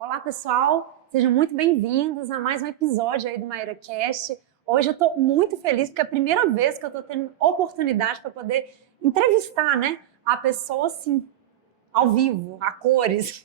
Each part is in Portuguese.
Olá, pessoal! Sejam muito bem-vindos a mais um episódio aí do MaíraCast. Hoje eu estou muito feliz porque é a primeira vez que eu estou tendo oportunidade para poder entrevistar, né, a pessoa assim, ao vivo, a cores.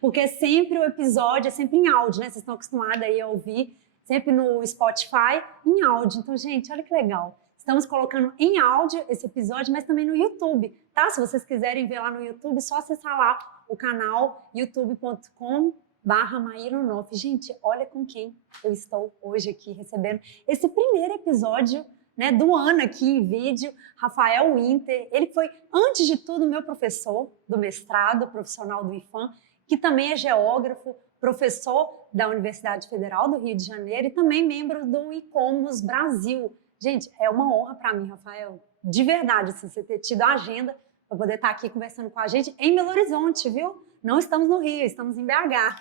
Porque sempre o episódio é sempre em áudio, né? Vocês estão acostumados aí a ouvir sempre no Spotify em áudio. Então, gente, olha que legal. Estamos colocando em áudio esse episódio, mas também no YouTube, tá? Se vocês quiserem ver lá no YouTube, é só acessar lá o canal youtube.com/MaíraOnofre. Gente, olha com quem eu estou hoje aqui recebendo esse primeiro episódio, né, do ano aqui em vídeo, Rafael Winter. Ele foi, antes de tudo, meu professor do mestrado profissional do IFAM, que também é geógrafo, professor da Universidade Federal do Rio de Janeiro e também membro do ICOMOS Brasil. Gente, é uma honra para mim, Rafael, de verdade, assim, você ter tido a agenda para poder estar aqui conversando com a gente em Belo Horizonte, viu? Não estamos no Rio, estamos em BH.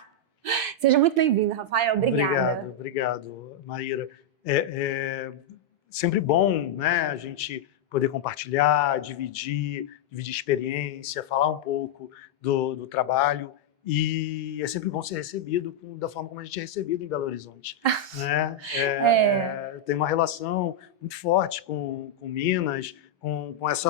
Seja muito bem-vindo, Rafael, obrigada. Obrigado, Maíra. É sempre bom, né, a gente poder compartilhar, dividir experiência, falar um pouco do trabalho. E é sempre bom ser recebido da forma como a gente é recebido em Belo Horizonte. Né? Tem uma relação muito forte com Minas, com esse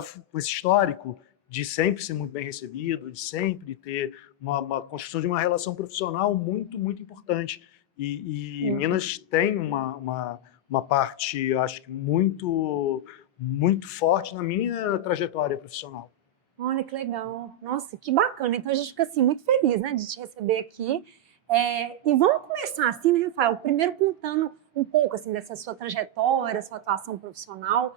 histórico de sempre ser muito bem recebido, de sempre ter uma construção de uma relação profissional muito, muito importante. E Minas tem uma parte, eu acho que muito, muito forte na minha trajetória profissional. Olha que legal, nossa, que bacana. Então a gente fica assim muito feliz, né, de te receber aqui. E vamos começar assim, né, Rafael? Primeiro contando um pouco assim dessa sua trajetória, sua atuação profissional.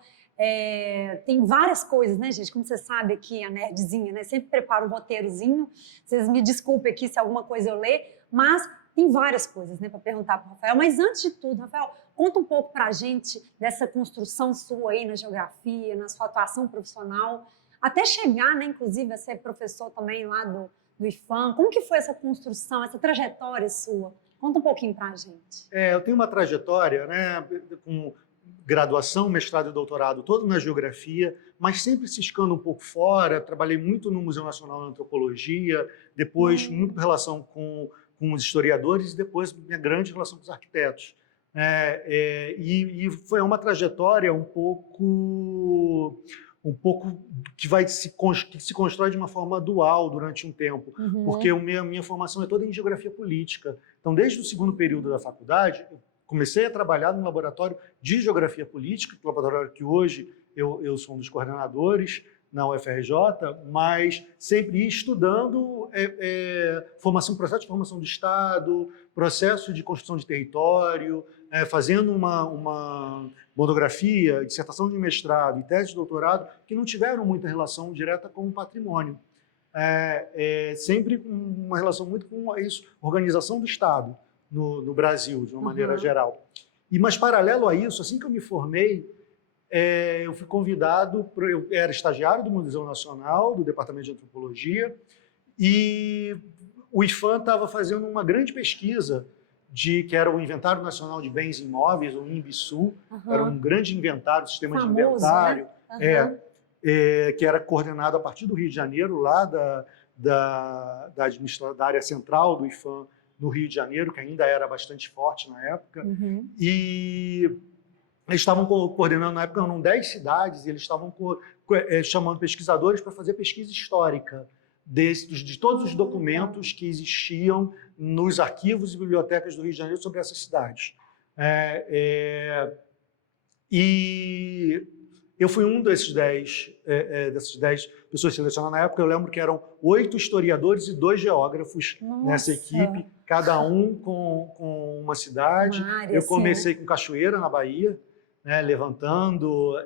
Tem várias coisas, né, gente? Como você sabe aqui, a nerdzinha, né? Sempre preparo um roteirozinho. Vocês me desculpem aqui se alguma coisa eu ler, mas tem várias coisas, né, para perguntar para o Rafael. Mas antes de tudo, Rafael, conta um pouco para a gente dessa construção sua aí na geografia, na sua atuação profissional, até chegar, né, inclusive, a ser professor também lá do IFAM. Como que foi essa construção, essa trajetória sua? Conta um pouquinho para a gente. Eu tenho uma trajetória, né, com graduação, mestrado e doutorado, todo na geografia, mas sempre ciscando um pouco fora. Trabalhei muito no Museu Nacional de Antropologia, depois muito em relação com os historiadores e depois minha grande relação com os arquitetos. E foi uma trajetória um pouco que se constrói de uma forma dual durante um tempo, porque a minha formação é toda em geografia política. Então, desde o segundo período da faculdade, eu comecei a trabalhar num laboratório de geografia política, um laboratório que hoje eu sou um dos coordenadores na UFRJ, mas sempre estudando processo de formação do Estado, processo de construção de território, fazendo uma monografia, dissertação de mestrado e tese de doutorado que não tiveram muita relação direta com o patrimônio. Sempre com uma relação muito com isso, organização do Estado no Brasil, de uma maneira geral. Mas, paralelo a isso, assim que eu me formei, eu fui convidado, eu era estagiário do Museu Nacional, do Departamento de Antropologia, e o IFAM estava fazendo uma grande pesquisa que era o Inventário Nacional de Bens Imóveis, o INBISU, era um grande inventário, sistema famoso, de inventário, né? Que era coordenado a partir do Rio de Janeiro, lá da área central do IFAM, no Rio de Janeiro, que ainda era bastante forte na época. E eles estavam coordenando, na época, eram 10 cidades, e eles estavam chamando pesquisadores para fazer pesquisa histórica de todos os documentos que existiam nos arquivos e bibliotecas do Rio de Janeiro sobre essas cidades. E eu fui um dessas 10 pessoas selecionadas na época. Eu lembro que eram 8 historiadores e 2 geógrafos nessa equipe, cada um com uma cidade. Área, eu comecei com Cachoeira, na Bahia, né, levantando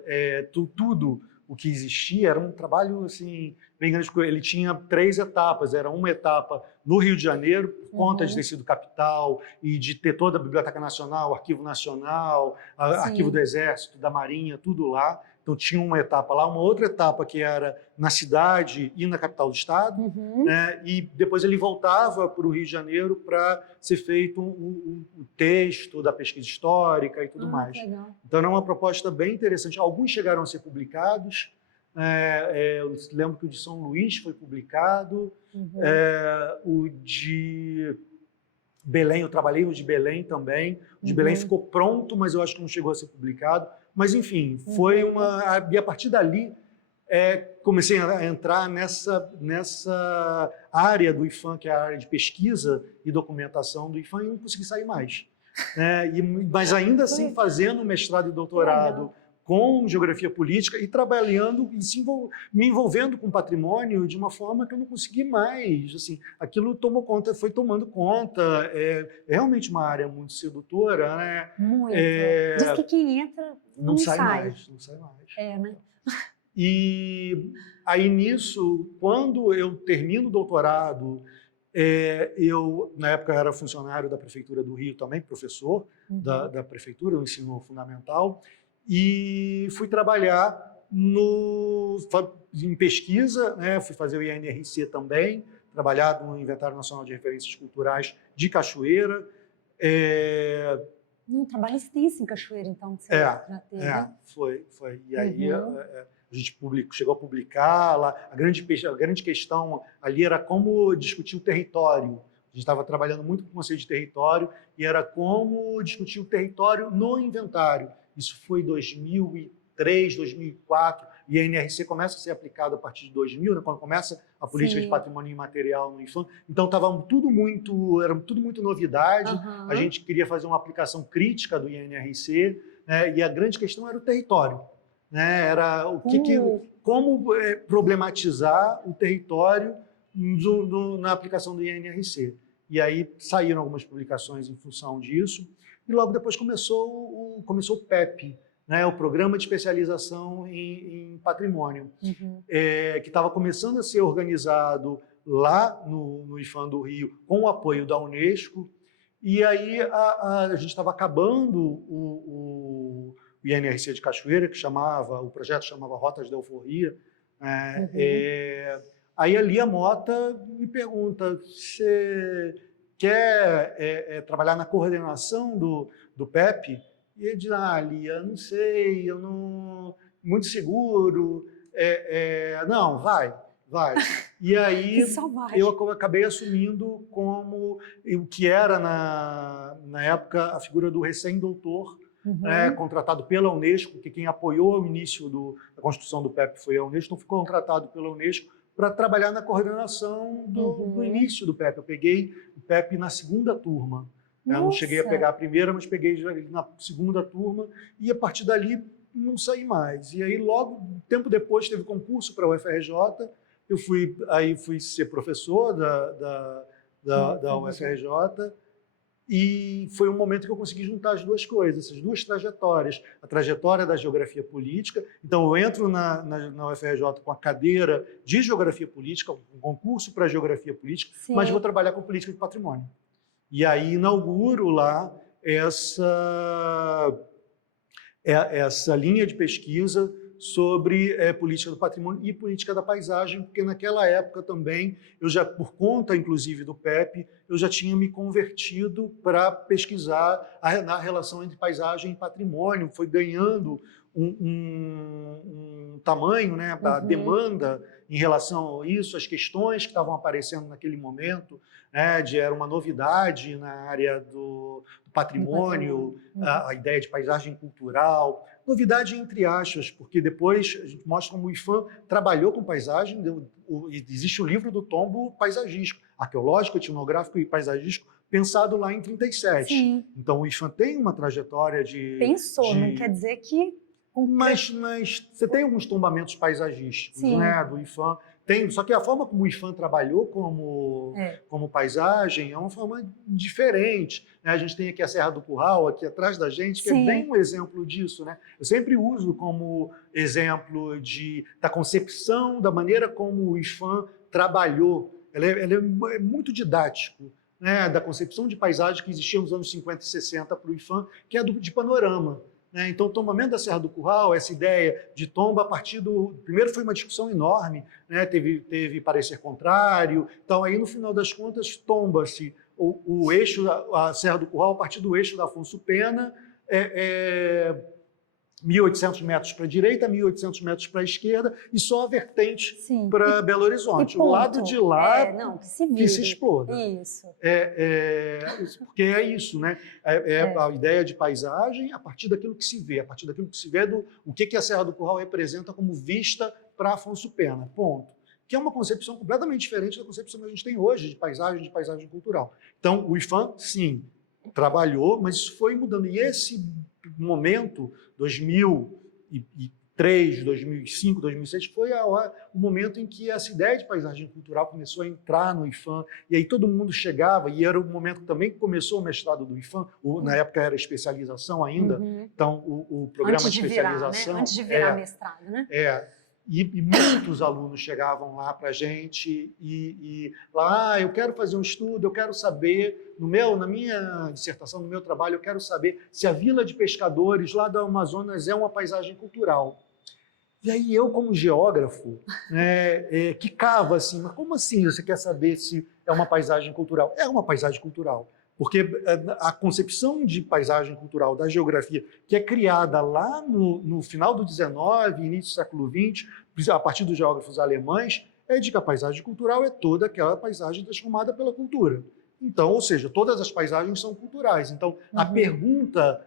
tudo o que existia. Era um trabalho assim, bem grande. Ele tinha 3 etapas. Era uma etapa no Rio de Janeiro, por conta de ter sido capital e de ter toda a Biblioteca Nacional, Arquivo Nacional, Arquivo do Exército, da Marinha, tudo lá. Então tinha uma etapa lá, uma outra etapa que era na cidade e na capital do estado, né? E depois ele voltava para o Rio de Janeiro para ser feito um texto da pesquisa histórica e tudo mais. Legal. Então era uma proposta bem interessante. Alguns chegaram a ser publicados. Eu lembro que o de São Luís foi publicado, o de Belém, eu trabalhei no de Belém também. O de Belém ficou pronto, mas eu acho que não chegou a ser publicado. Mas, enfim, foi uma... E a partir dali, comecei a entrar nessa área do IPHAN, que é a área de pesquisa e documentação do IPHAN, e não consegui sair mais. Mas ainda assim, fazendo mestrado e doutorado com geografia política e trabalhando e me envolvendo com patrimônio de uma forma que eu não consegui mais. Assim, aquilo tomou conta, foi tomando conta. É realmente uma área muito sedutora, né? Muito. Diz que quem entra não sai mais. Não sai mais. Né? E aí nisso, quando eu termino o doutorado, eu, na época, era funcionário da Prefeitura do Rio também, professor da Prefeitura, no ensino fundamental, e fui trabalhar em pesquisa, né? Fui fazer o INRC também, trabalhar no Inventário Nacional de Referências Culturais de Cachoeira. Um trabalho extenso em Cachoeira, então, que você já teve. Foi. E aí a gente chegou a publicar lá. A grande questão ali era como discutir o território. A gente estava trabalhando muito com o Conselho de Território e era como discutir o território no inventário. Isso foi 2003, 2004, e a NRC começa a ser aplicada a partir de 2000, né, quando começa a política de patrimônio imaterial no IPHAN. Então era tudo muito novidade. A gente queria fazer uma aplicação crítica do INRC, né, e a grande questão era o território, né, era como problematizar o território na aplicação do INRC. E aí saíram algumas publicações em função disso. E logo depois começou o PEP, né, o Programa de Especialização em Patrimônio, que estava começando a ser organizado lá no IPHAN do Rio, com o apoio da Unesco. E aí a gente estava acabando o INRC de Cachoeira, o projeto chamava Rotas da Euforia. Aí a Lia Mota me pergunta: você quer trabalhar na coordenação do PEP? E ele diz: Lia, não sei, eu não... Muito seguro. Não, vai. E aí eu acabei assumindo como o que era, na época, a figura do recém-doutor, contratado pela Unesco, porque quem apoiou o início da construção do PEP foi a Unesco, então fui contratado pela Unesco para trabalhar na coordenação do início do PEP. Eu peguei o PEP na segunda turma. Eu não cheguei a pegar a primeira, mas peguei na segunda turma, e a partir dali não saí mais. E aí, logo, tempo depois, teve concurso para a UFRJ, eu fui ser professor da UFRJ, e foi um momento que eu consegui juntar as duas coisas, essas duas trajetórias. A trajetória da geografia política, então eu entro na UFRJ com a cadeira de geografia política, um concurso para geografia política, mas vou trabalhar com política de patrimônio. E aí inauguro lá essa linha de pesquisa sobre política do patrimônio e política da paisagem, porque naquela época também, por conta inclusive do PEP, eu já tinha me convertido para pesquisar a relação entre paisagem e patrimônio, foi ganhando um tamanho, né, a demanda em relação a isso, as questões que estavam aparecendo naquele momento, né, era uma novidade na área do patrimônio, a ideia de paisagem cultural, novidade entre aspas, porque depois a gente mostra como o IPHAN trabalhou com paisagem, existe o livro do tombo paisagístico, arqueológico, etnográfico e paisagístico, pensado lá em 37. Sim. Então o IPHAN tem uma trajetória não quer dizer que... Mas você tem alguns tombamentos paisagísticos, né, do IPHAN. Só que a forma como o IPHAN trabalhou como paisagem é uma forma diferente, né? A gente tem aqui a Serra do Curral, aqui atrás da gente, que é bem um exemplo disso, né? Eu sempre uso como exemplo da concepção, da maneira como o IPHAN trabalhou. Ela é muito didático, né? Da concepção de paisagem que existia nos anos 50 e 60 para o IPHAN, que é de panorama. Então, o tombamento da Serra do Curral, essa ideia de tomba a partir do... Primeiro foi uma discussão enorme, né? Teve parecer contrário. Então, aí no final das contas, tomba-se o eixo, a Serra do Curral, a partir do eixo da Afonso Pena, 1.800 metros para a direita, 1.800 metros para a esquerda e só a vertente para Belo Horizonte. O lado de lá que se exploda. Isso. Porque é isso, né? A ideia de paisagem a partir daquilo que se vê, a partir daquilo que se vê do o que a Serra do Curral representa como vista para Afonso Pena, ponto. Que é uma concepção completamente diferente da concepção que a gente tem hoje de paisagem cultural. Então, o IPHAN, sim, trabalhou, mas isso foi mudando. E esse momento, 2003, 2005, 2006, foi o momento em que essa ideia de paisagem cultural começou a entrar no IPHAN, e aí todo mundo chegava, e era o momento também que começou o mestrado do IPHAN, na época era especialização ainda, então o programa de especialização... Antes de virar mestrado, né? E muitos alunos chegavam lá para a gente e lá, eu quero fazer um estudo, eu quero saber, na minha dissertação, no meu trabalho, eu quero saber se a Vila de Pescadores lá do Amazonas é uma paisagem cultural. E aí eu, como geógrafo, quicava assim, mas como assim você quer saber se é uma paisagem cultural? É uma paisagem cultural. Porque a concepção de paisagem cultural da geografia, que é criada lá no final do XIX, início do século XX, a partir dos geógrafos alemães, é de que a paisagem cultural é toda aquela paisagem transformada pela cultura. Então, ou seja, todas as paisagens são culturais. Então, a pergunta,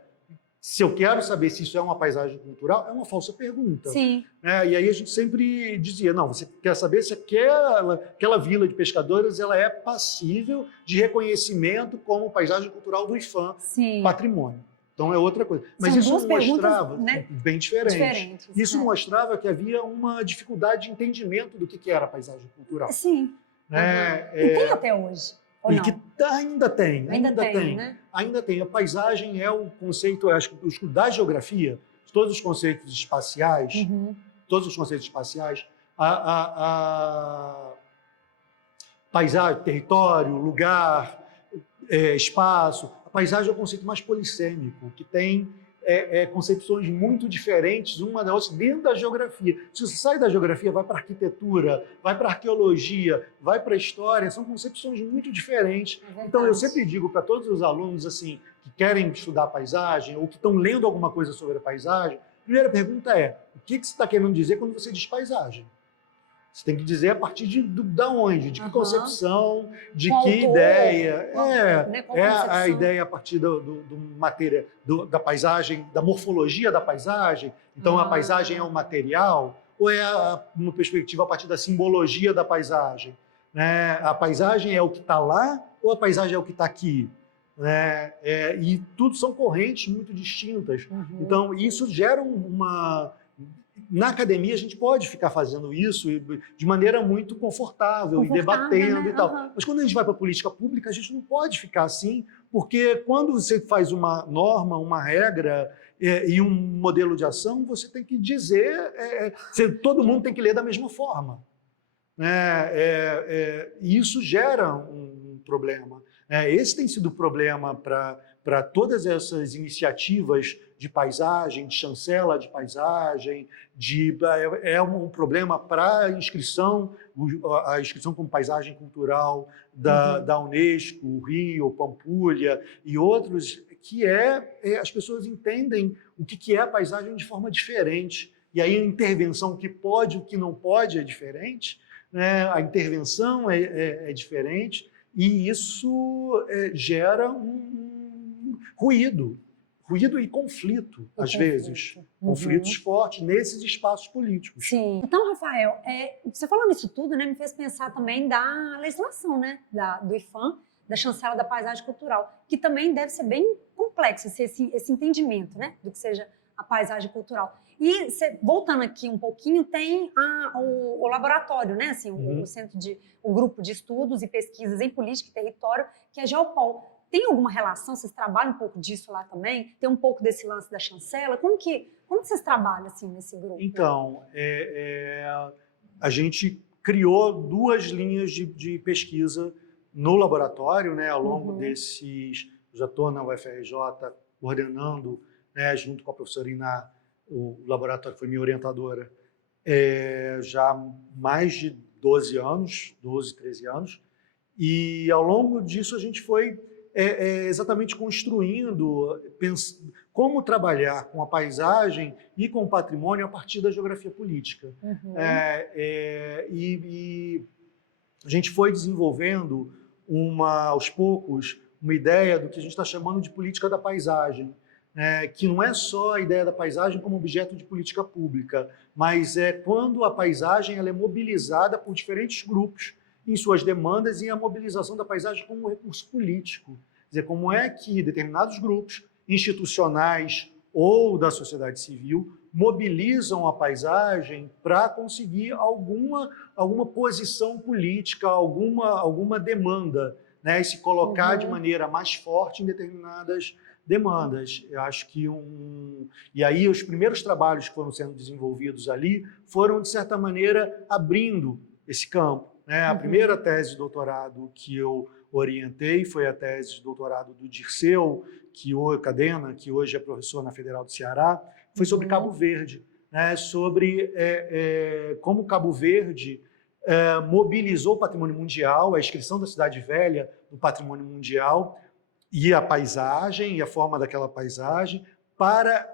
se eu quero saber se isso é uma paisagem cultural, é uma falsa pergunta. Sim. E aí a gente sempre dizia, não, você quer saber se aquela vila de pescadores ela é passível de reconhecimento como paisagem cultural do IPHAN, patrimônio. Então é outra coisa. Mas são isso mostrava, né? bem diferentes. Isso mostrava que havia uma dificuldade de entendimento do que era paisagem cultural. Sim. E tem até hoje. E que ainda tem. Né? Ainda tem. A paisagem é o conceito, acho que da geografia, todos os conceitos espaciais, a paisagem, território, lugar, espaço. A paisagem é o conceito mais polissêmico, que tem concepções muito diferentes uma da outra dentro da geografia. Se você sai da geografia, vai para a arquitetura, vai para a arqueologia, vai para a história, são concepções muito diferentes. Então, eu sempre digo para todos os alunos assim, que querem estudar paisagem ou que estão lendo alguma coisa sobre a paisagem, a primeira pergunta é, o que você está querendo dizer quando você diz paisagem? Você tem que dizer a partir da onde, de que concepção, de que ideia. A ideia a partir da paisagem, da morfologia da paisagem. Então, a paisagem é um material ou é uma perspectiva a partir da simbologia da paisagem? A paisagem é o que está lá ou a paisagem é o que está aqui? E tudo são correntes muito distintas. Então, isso gera uma... Na academia, a gente pode ficar fazendo isso de maneira muito confortável e debatendo, né? E tal. Mas quando a gente vai para a política pública, a gente não pode ficar assim, porque quando você faz uma norma, uma regra e um modelo de ação, você tem que dizer, todo mundo tem que ler da mesma forma. E isso gera um problema. Esse tem sido o problema para todas essas iniciativas de paisagem, de chancela de paisagem, é um problema para a inscrição como paisagem cultural da Unesco, o Rio, Pampulha e outros, que as pessoas entendem o que é a paisagem de forma diferente. E aí a intervenção, o que pode e o que não pode é diferente, a intervenção é diferente, e isso gera um ruído e conflito, às vezes. Conflitos fortes nesses espaços políticos. Sim. Então, Rafael, você falando isso tudo, né, me fez pensar também da legislação, né, do IPHAN, da chancela da paisagem cultural, que também deve ser bem complexo esse entendimento, né, do que seja a paisagem cultural. E, voltando aqui um pouquinho, tem o laboratório, né, assim, o grupo de estudos e pesquisas em política e território, que é a Geopol. Tem alguma relação? Vocês trabalham um pouco disso lá também? Tem um pouco desse lance da chancela? Como vocês trabalham assim, nesse grupo? Então, a gente criou 2 linhas de pesquisa no laboratório, né, ao longo desses... Já estou na UFRJ coordenando, né, junto com a professora Iná, o laboratório foi minha orientadora, já há mais de 12, 13 anos. E ao longo disso a gente foi exatamente construindo, como trabalhar com a paisagem e com o patrimônio a partir da geografia política. E a gente foi desenvolvendo, aos poucos, uma ideia do que a gente está chamando de política da paisagem, que não é só a ideia da paisagem como objeto de política pública, mas é quando a paisagem ela é mobilizada por diferentes grupos em suas demandas e a mobilização da paisagem como um recurso político. Quer dizer, como é que determinados grupos institucionais ou da sociedade civil mobilizam a paisagem para conseguir alguma posição política, alguma demanda, e se colocar de maneira mais forte em determinadas demandas. Eu acho que E aí os primeiros trabalhos que foram sendo desenvolvidos ali foram, de certa maneira, abrindo esse campo. A primeira tese de doutorado que eu orientei foi a tese de doutorado do Dirceu Cadena, que hoje é professor na Federal do Ceará, foi sobre Cabo Verde, sobre como Cabo Verde mobilizou o patrimônio mundial, a inscrição da Cidade Velha no patrimônio mundial e a paisagem, e a forma daquela paisagem, para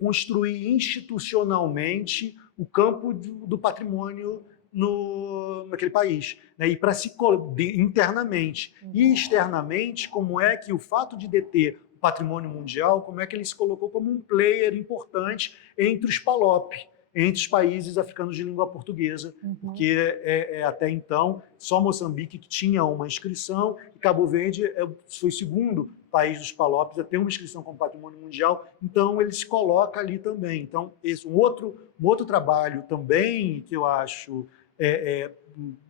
construir institucionalmente o campo do patrimônio naquele país, e para se internamente e externamente, como é que o fato de deter o patrimônio mundial, como é que ele se colocou como um player importante entre os PALOP, entre os países africanos de língua portuguesa, porque até então só Moçambique que tinha uma inscrição e Cabo Verde foi o segundo país dos PALOPs a ter uma inscrição como patrimônio mundial, então ele se coloca ali também. Então, esse um outro trabalho também que eu acho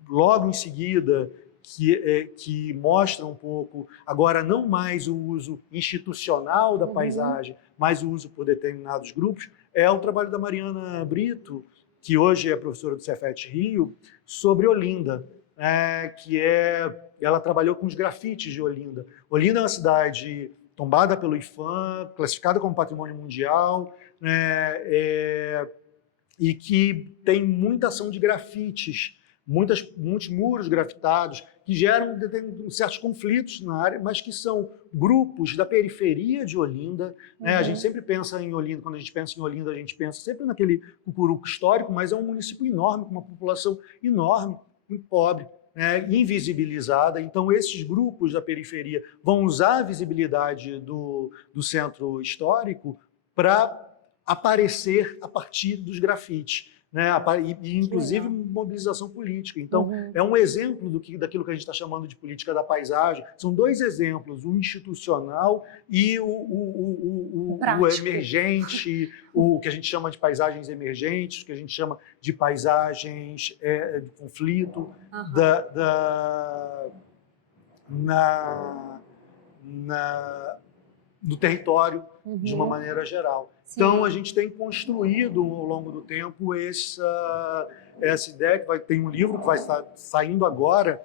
logo em seguida, que mostra um pouco, agora não mais o uso institucional da paisagem, mas o uso por determinados grupos, é o trabalho da Mariana Brito, que hoje é professora do Cefet Rio, sobre Olinda, ela trabalhou com os grafites de Olinda. Olinda é uma cidade tombada pelo IPHAN, classificada como patrimônio mundial, e que tem muita ação de grafites, muitos muros grafitados, que geram certos conflitos na área, mas que são grupos da periferia de Olinda. A gente sempre pensa em Olinda, quando a gente pensa em Olinda, a gente pensa sempre naquele cucuruco histórico, mas é um município enorme, com uma população enorme, muito pobre, invisibilizada. Então, esses grupos da periferia vão usar a visibilidade do centro histórico para aparecer a partir dos grafites, e inclusive mobilização política. Então, é um exemplo daquilo que a gente está chamando de política da paisagem. São dois exemplos, o institucional e o emergente, o que a gente chama de paisagens emergentes, o que a gente chama de paisagens de conflito, no território, de uma maneira geral. Sim. Então, a gente tem construído ao longo do tempo essa ideia, tem um livro que vai estar saindo agora,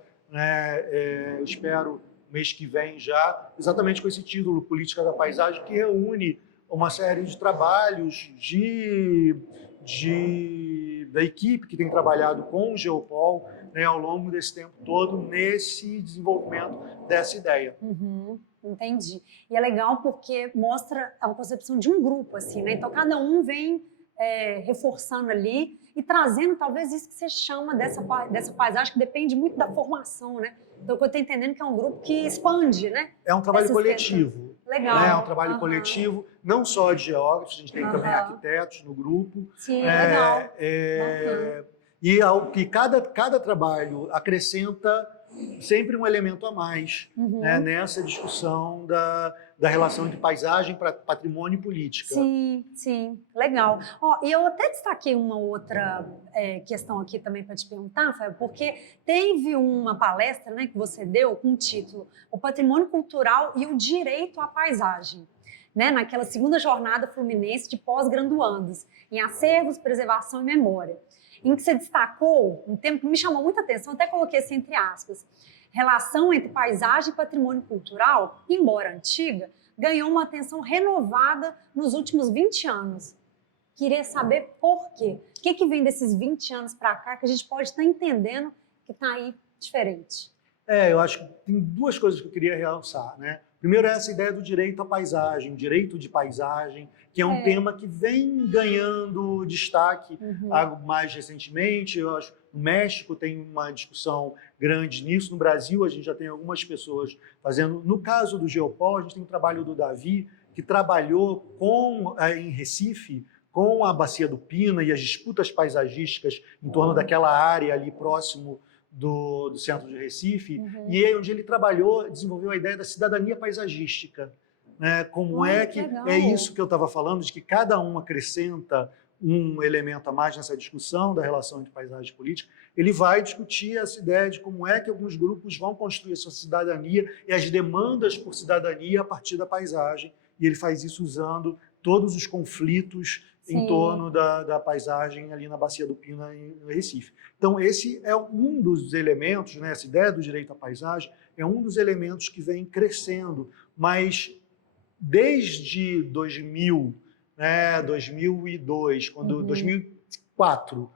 eu espero mês que vem já, exatamente com esse título, Política da Paisagem, que reúne uma série de trabalhos da equipe que tem trabalhado com o Geopol, ao longo desse tempo todo, nesse desenvolvimento dessa ideia. Entendi. E é legal porque mostra a concepção de um grupo, assim, Então, cada um vem reforçando ali e trazendo, talvez, isso que você chama dessa paisagem, que depende muito da formação, Então, eu estou entendendo que é um grupo que expande, É um trabalho coletivo. Legal. É um trabalho coletivo, não só de geógrafos, a gente tem também arquitetos no grupo. Sim, legal. E cada trabalho acrescenta sempre um elemento a mais nessa discussão da relação entre paisagem, patrimônio e política. Sim, legal. E eu até destaquei uma outra questão aqui também para te perguntar, Fábio, porque teve uma palestra que você deu com o título O Patrimônio Cultural e o Direito à Paisagem, naquela segunda jornada fluminense de pós-graduandos em acervos, preservação e memória, em que você destacou um tema que me chamou muita atenção, até coloquei assim entre aspas, relação entre paisagem e patrimônio cultural, embora antiga, ganhou uma atenção renovada nos últimos 20 anos. Queria saber por quê. O que vem desses 20 anos para cá que a gente pode estar entendendo que está aí diferente? Eu acho que tem duas coisas que eu queria realçar, né? Primeiro é essa ideia do direito à paisagem, direito de paisagem, que é um tema que vem ganhando destaque mais recentemente. Eu acho que no México tem uma discussão grande nisso. No Brasil, a gente já tem algumas pessoas fazendo. No caso do Geopol, a gente tem um trabalho do Davi, que trabalhou em Recife, com a Bacia do Pina e as disputas paisagísticas em torno daquela área ali próximo do centro de Recife, e aí onde ele trabalhou, desenvolveu a ideia da cidadania paisagística. Né? Como que é isso que eu estava falando, de que cada um acrescenta um elemento a mais nessa discussão da relação entre paisagem e política. Ele vai discutir essa ideia de como é que alguns grupos vão construir a sua cidadania e as demandas por cidadania a partir da paisagem, e ele faz isso usando todos os conflitos em torno da paisagem ali na Bacia do Pina, em Recife. Então, esse é um dos elementos, né, essa ideia do direito à paisagem é um dos elementos que vem crescendo, mas desde 2000, né, 2002, 2004,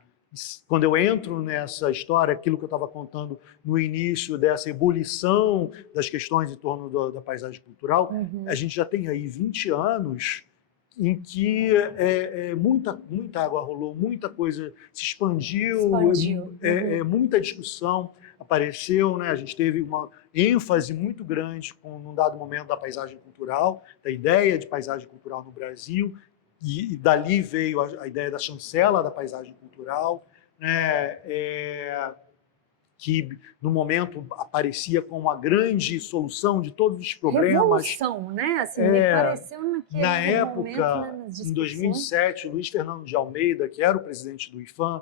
quando eu entro nessa história, aquilo que eu estava contando no início, dessa ebulição das questões em torno da paisagem cultural, a gente já tem aí 20 anos em que muita água rolou, muita coisa se expandiu. Muita discussão apareceu, né? A gente teve uma ênfase muito grande, num dado momento, da paisagem cultural, da ideia de paisagem cultural no Brasil, e dali veio a ideia da chancela da paisagem cultural, né? Que no momento aparecia como a grande solução de todos os problemas. Revolução, né? Assim, me pareceu na época, momento, né, em 2007, o Luiz Fernando de Almeida, que era o presidente do IPHAN,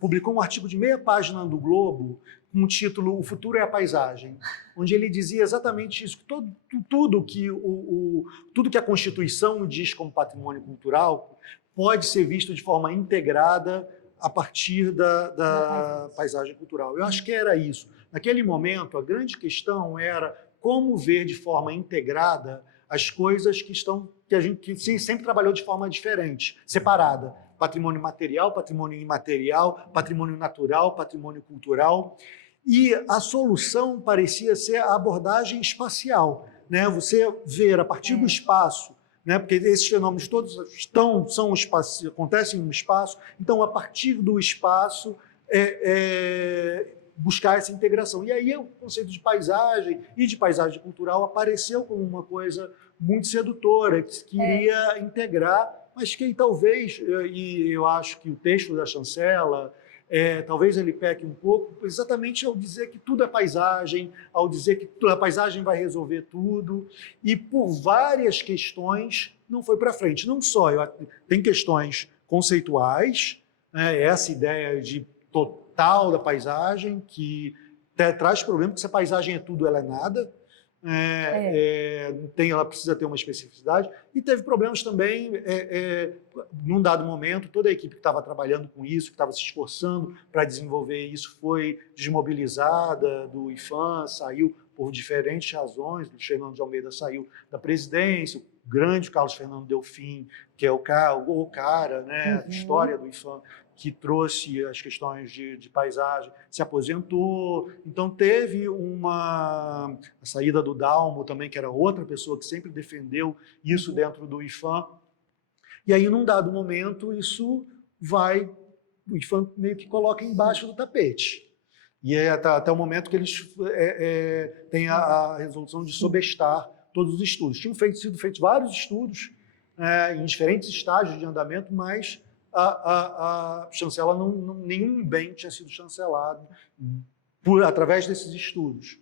publicou um artigo de meia página do Globo com o título O Futuro é a Paisagem, onde ele dizia exatamente isso, que tudo que a Constituição diz como patrimônio cultural pode ser visto de forma integrada a partir da paisagem cultural. Eu acho que era isso. Naquele momento, a grande questão era como ver de forma integrada as coisas que a gente sempre trabalhou de forma diferente, separada. Patrimônio material, patrimônio imaterial, patrimônio natural, patrimônio cultural. E a solução parecia ser a abordagem espacial, né? Você ver a partir do espaço, né? Porque esses fenômenos todos acontecem no espaço, então a partir do espaço buscar essa integração. E aí o conceito de paisagem e de paisagem cultural apareceu como uma coisa muito sedutora, que queria integrar, mas que talvez, e eu acho que o texto da chancela, talvez ele peque um pouco, exatamente ao dizer que tudo é paisagem, ao dizer que a paisagem vai resolver tudo, e por várias questões não foi para frente. Não só, tem questões conceituais, né, essa ideia de total da paisagem, que traz problema, porque se a paisagem é tudo, ela é nada. Ela precisa ter uma especificidade, e teve problemas também num dado momento. Toda a equipe que estava trabalhando com isso, que estava se esforçando para desenvolver isso, foi desmobilizada do IPHAN, saiu por diferentes razões. O Fernando de Almeida saiu da presidência, o grande Carlos Fernando Delfim, que é o cara, né, história do IPHAN, que trouxe as questões de paisagem, se aposentou. Então teve a saída do Dalmo também, que era outra pessoa que sempre defendeu isso dentro do IPHAN. E aí, num dado momento, o IPHAN meio que coloca embaixo do tapete. E até o momento que eles têm a resolução de sobrestar todos os estudos. Tinham sido feitos vários estudos em diferentes estágios de andamento, mas a chancela, nenhum bem tinha sido chancelado através desses estudos.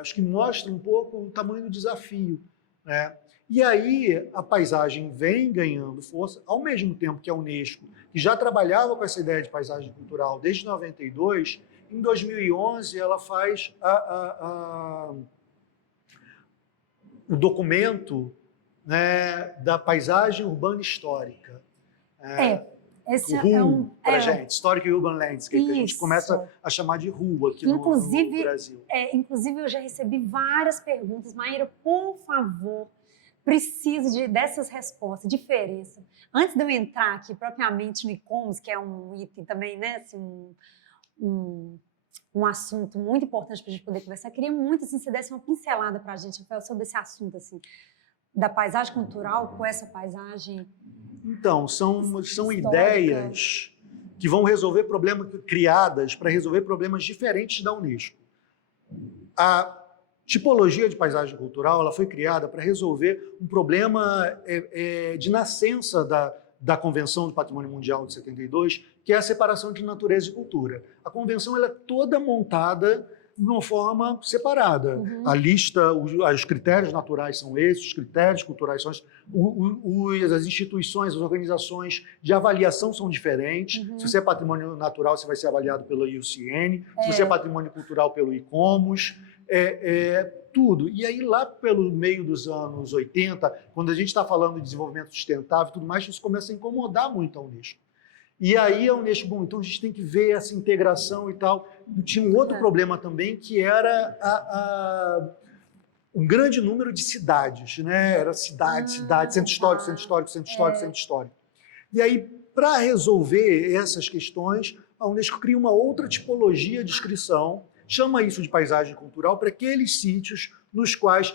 Acho que mostra um pouco o tamanho do desafio, né? E aí a paisagem vem ganhando força, ao mesmo tempo que a Unesco, que já trabalhava com essa ideia de paisagem cultural desde 92, em 2011 ela faz o documento, né, da paisagem urbana histórica. Esse para gente, Historic Urban Landscape, que a gente começa a chamar de rua aqui no Brasil. Inclusive, eu já recebi várias perguntas. Maíra, por favor, preciso dessas respostas, diferença. Antes de eu entrar aqui propriamente no e-commerce, que é um item também, né, assim, um assunto muito importante para a gente poder conversar. Eu queria muito, assim, você desse uma pincelada para a gente, Rafael, sobre esse assunto, assim, da paisagem cultural com essa paisagem. Então, são Histórica. ideias que vão resolver problemas, criadas para resolver problemas diferentes da Unesco. A tipologia de paisagem cultural ela foi criada para resolver um problema de nascença da Convenção do Patrimônio Mundial de 72, que é a separação de natureza e cultura. A convenção ela é toda montada de uma forma separada. A lista, os critérios naturais são esses, os critérios culturais são esses, as instituições, as organizações de avaliação são diferentes. Se você é patrimônio natural, você vai ser avaliado pela IUCN. Se você é patrimônio cultural, pelo ICOMOS. Tudo. E aí, lá pelo meio dos anos 80, quando a gente está falando de desenvolvimento sustentável e tudo mais, isso começa a incomodar muito a Unesco. E aí a Unesco, bom, então a gente tem que ver essa integração e tal. E tinha um outro problema também, que era um grande número de cidades, né? Era cidade, centro histórico, centro histórico, centro histórico, centro histórico. E aí, para resolver essas questões, a Unesco cria uma outra tipologia de inscrição, chama isso de paisagem cultural, para aqueles sítios nos quais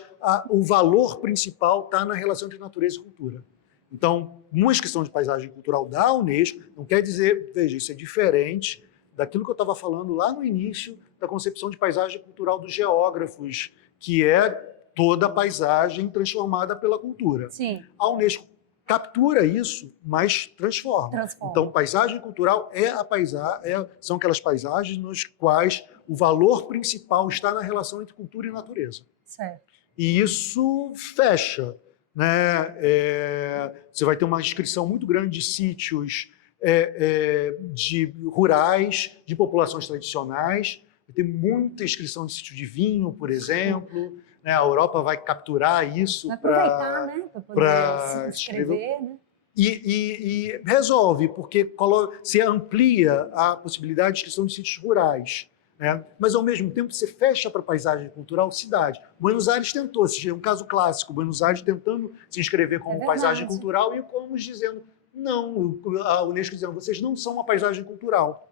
o valor principal está na relação entre natureza e cultura. Então, uma inscrição de paisagem cultural da Unesco não quer dizer, veja, isso é diferente daquilo que eu estava falando lá no início da concepção de paisagem cultural dos geógrafos, que é toda a paisagem transformada pela cultura. Sim. A Unesco captura isso, mas transforma. Então, paisagem cultural são aquelas paisagens nos quais o valor principal está na relação entre cultura e natureza. Certo. E isso fecha. Né? Você vai ter uma descrição muito grande de sítios rurais, de populações tradicionais. Vai ter muita inscrição de sítio de vinho, por exemplo. Né? A Europa vai capturar isso para né? Poder se inscrever. Né? E resolve, porque você amplia a possibilidade de inscrição de sítios rurais. Mas, ao mesmo tempo, você fecha para a paisagem cultural cidade. Buenos Aires tentou, é um caso clássico, Buenos Aires tentando se inscrever como paisagem cultural e o ICOMOS dizendo, não, a Unesco dizendo, vocês não são uma paisagem cultural.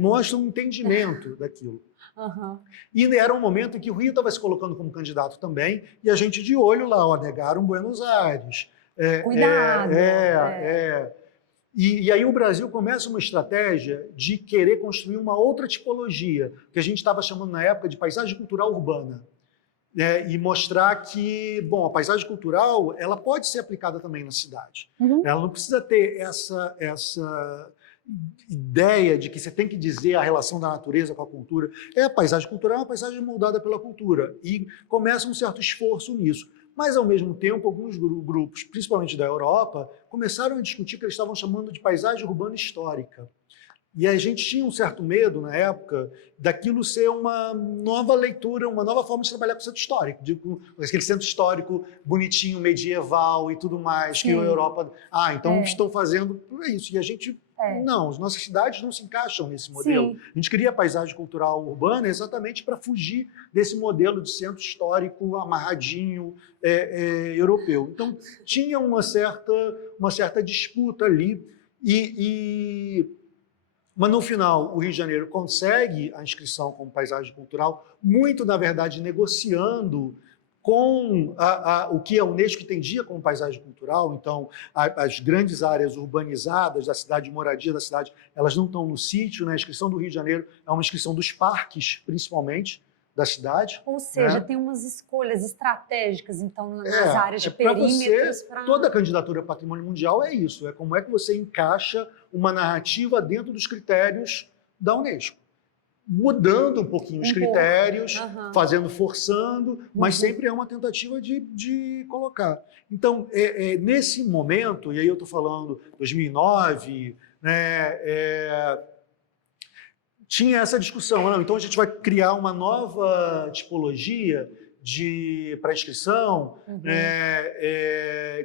Mostra um entendimento daquilo. E era um momento em que o Rio estava se colocando como candidato também, e a gente de olho lá, negaram Buenos Aires. Cuidado. E aí o Brasil começa uma estratégia de querer construir uma outra tipologia, que a gente estava chamando na época de paisagem cultural urbana. E mostrar que, bom, a paisagem cultural ela pode ser aplicada também na cidade. Ela não precisa ter essa ideia de que você tem que dizer a relação da natureza com a cultura. A paisagem cultural é uma paisagem moldada pela cultura, e começa um certo esforço nisso. Mas, ao mesmo tempo, alguns grupos, principalmente da Europa, começaram a discutir o que eles estavam chamando de paisagem urbana histórica. E a gente tinha um certo medo, na época, daquilo ser uma nova leitura, uma nova forma de trabalhar com o centro histórico, aquele centro histórico bonitinho, medieval e tudo mais, que a Europa... então estão fazendo isso. E a gente... Não, as nossas cidades não se encaixam nesse modelo. A gente cria a paisagem cultural urbana exatamente para fugir desse modelo de centro histórico amarradinho europeu. Então, tinha uma certa disputa ali. Mas, no final, o Rio de Janeiro consegue a inscrição como paisagem cultural, muito, na verdade, negociando com o que a Unesco entendia como paisagem cultural. Então, as grandes áreas urbanizadas da cidade, de moradia da cidade, elas não estão no sítio, né? A inscrição do Rio de Janeiro é uma inscrição dos parques, principalmente, da cidade. Ou seja, tem umas escolhas estratégicas, então, nas áreas de perímetros. Toda a candidatura a patrimônio mundial é isso, como é que você encaixa uma narrativa dentro dos critérios da Unesco. Mudando um pouquinho os critérios, forçando, mas sempre é uma tentativa de colocar. Então, nesse momento, e aí eu estou falando 2009, tinha essa discussão, então a gente vai criar uma nova tipologia para inscrição.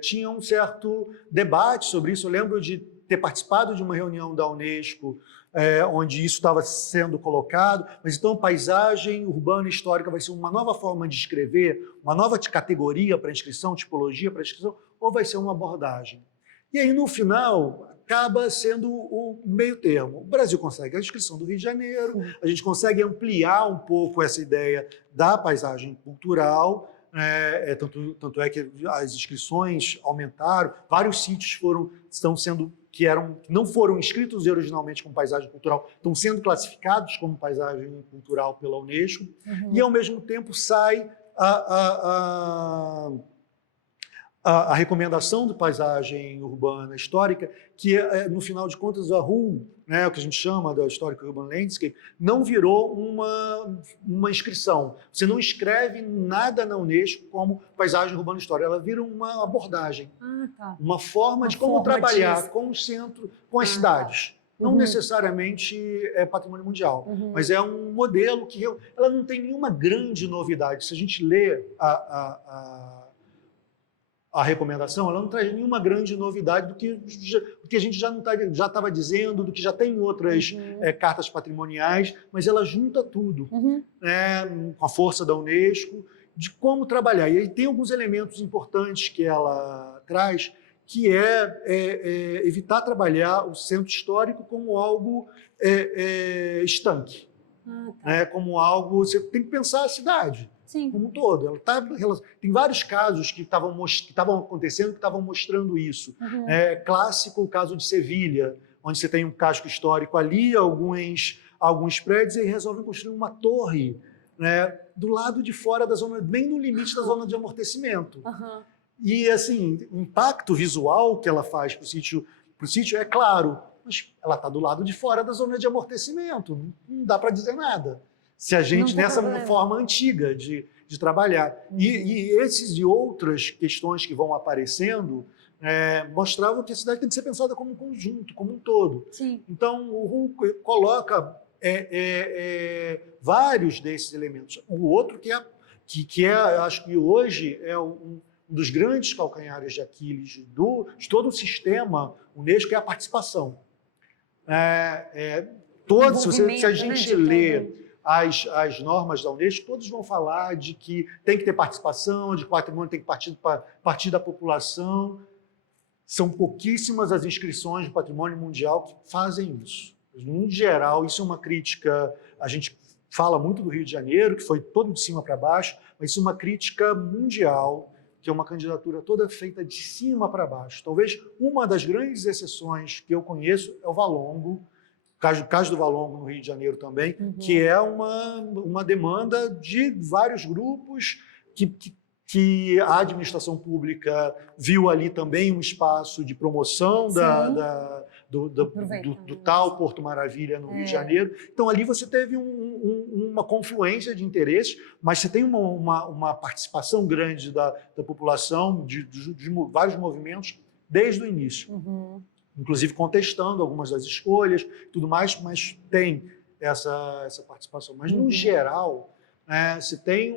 Tinha um certo debate sobre isso. Eu lembro de ter participado de uma reunião da Unesco onde isso estava sendo colocado, mas então paisagem urbana histórica vai ser uma nova forma de escrever, uma nova categoria para inscrição, tipologia para inscrição, ou vai ser uma abordagem? E aí, no final, acaba sendo o meio termo. O Brasil consegue a inscrição do Rio de Janeiro, a gente consegue ampliar um pouco essa ideia da paisagem cultural, tanto é que as inscrições aumentaram, vários sítios que não foram inscritos originalmente como paisagem cultural, estão sendo classificados como paisagem cultural pela Unesco, e ao mesmo tempo sai a recomendação de paisagem urbana histórica, que no final de contas a RUL, o que a gente chama da Historic Urban Landscape, não virou uma inscrição. Você não escreve nada na Unesco como paisagem urbana histórica, ela vira uma abordagem, uma forma de como trabalhar com o centro, com as cidades. Não necessariamente é patrimônio mundial, mas é um modelo que ela não tem nenhuma grande novidade. Se a gente lê a recomendação, ela não traz nenhuma grande novidade do que a gente já estava dizendo, do que já tem em outras cartas patrimoniais, mas ela junta tudo, com a força da Unesco, de como trabalhar. E aí tem alguns elementos importantes que ela traz, que evitar trabalhar o centro histórico como algo estanque, como algo... Você tem que pensar a cidade. Sim. Como um todo. Tem vários casos que estavam acontecendo que estavam mostrando isso. Clássico o caso de Sevilha, onde você tem um casco histórico ali, alguns prédios, e resolvem construir uma torre do lado de fora da zona, bem no limite da zona de amortecimento. E assim, o impacto visual que ela faz para o sítio é claro, mas ela está do lado de fora da zona de amortecimento, não dá para dizer nada. Se a gente, nessa forma antiga de trabalhar. E esses e outras questões que vão aparecendo mostravam que a cidade tem que ser pensada como um conjunto, como um todo. Sim. Então, o RUL coloca vários desses elementos. O outro que acho que hoje é um dos grandes calcanhares de Aquiles de todo o sistema Unesco é a participação. Se a gente lê as normas da Unesco, todos vão falar de que tem que ter participação, de que o patrimônio tem que partir da população. São pouquíssimas as inscrições de patrimônio mundial que fazem isso. No geral, isso é uma crítica, a gente fala muito do Rio de Janeiro, que foi todo de cima para baixo, mas isso é uma crítica mundial, que é uma candidatura toda feita de cima para baixo. Talvez uma das grandes exceções que eu conheço é o Valongo, o caso do Valongo no Rio de Janeiro também, que é uma demanda de vários grupos que a administração pública viu ali também um espaço de promoção do tal Porto Maravilha no Rio de Janeiro. Então, ali você teve uma confluência de interesses, mas você tem uma participação grande da população, de vários movimentos, desde o início. Inclusive contestando algumas das escolhas, tudo mais, mas tem essa participação. Mas, no geral, se tem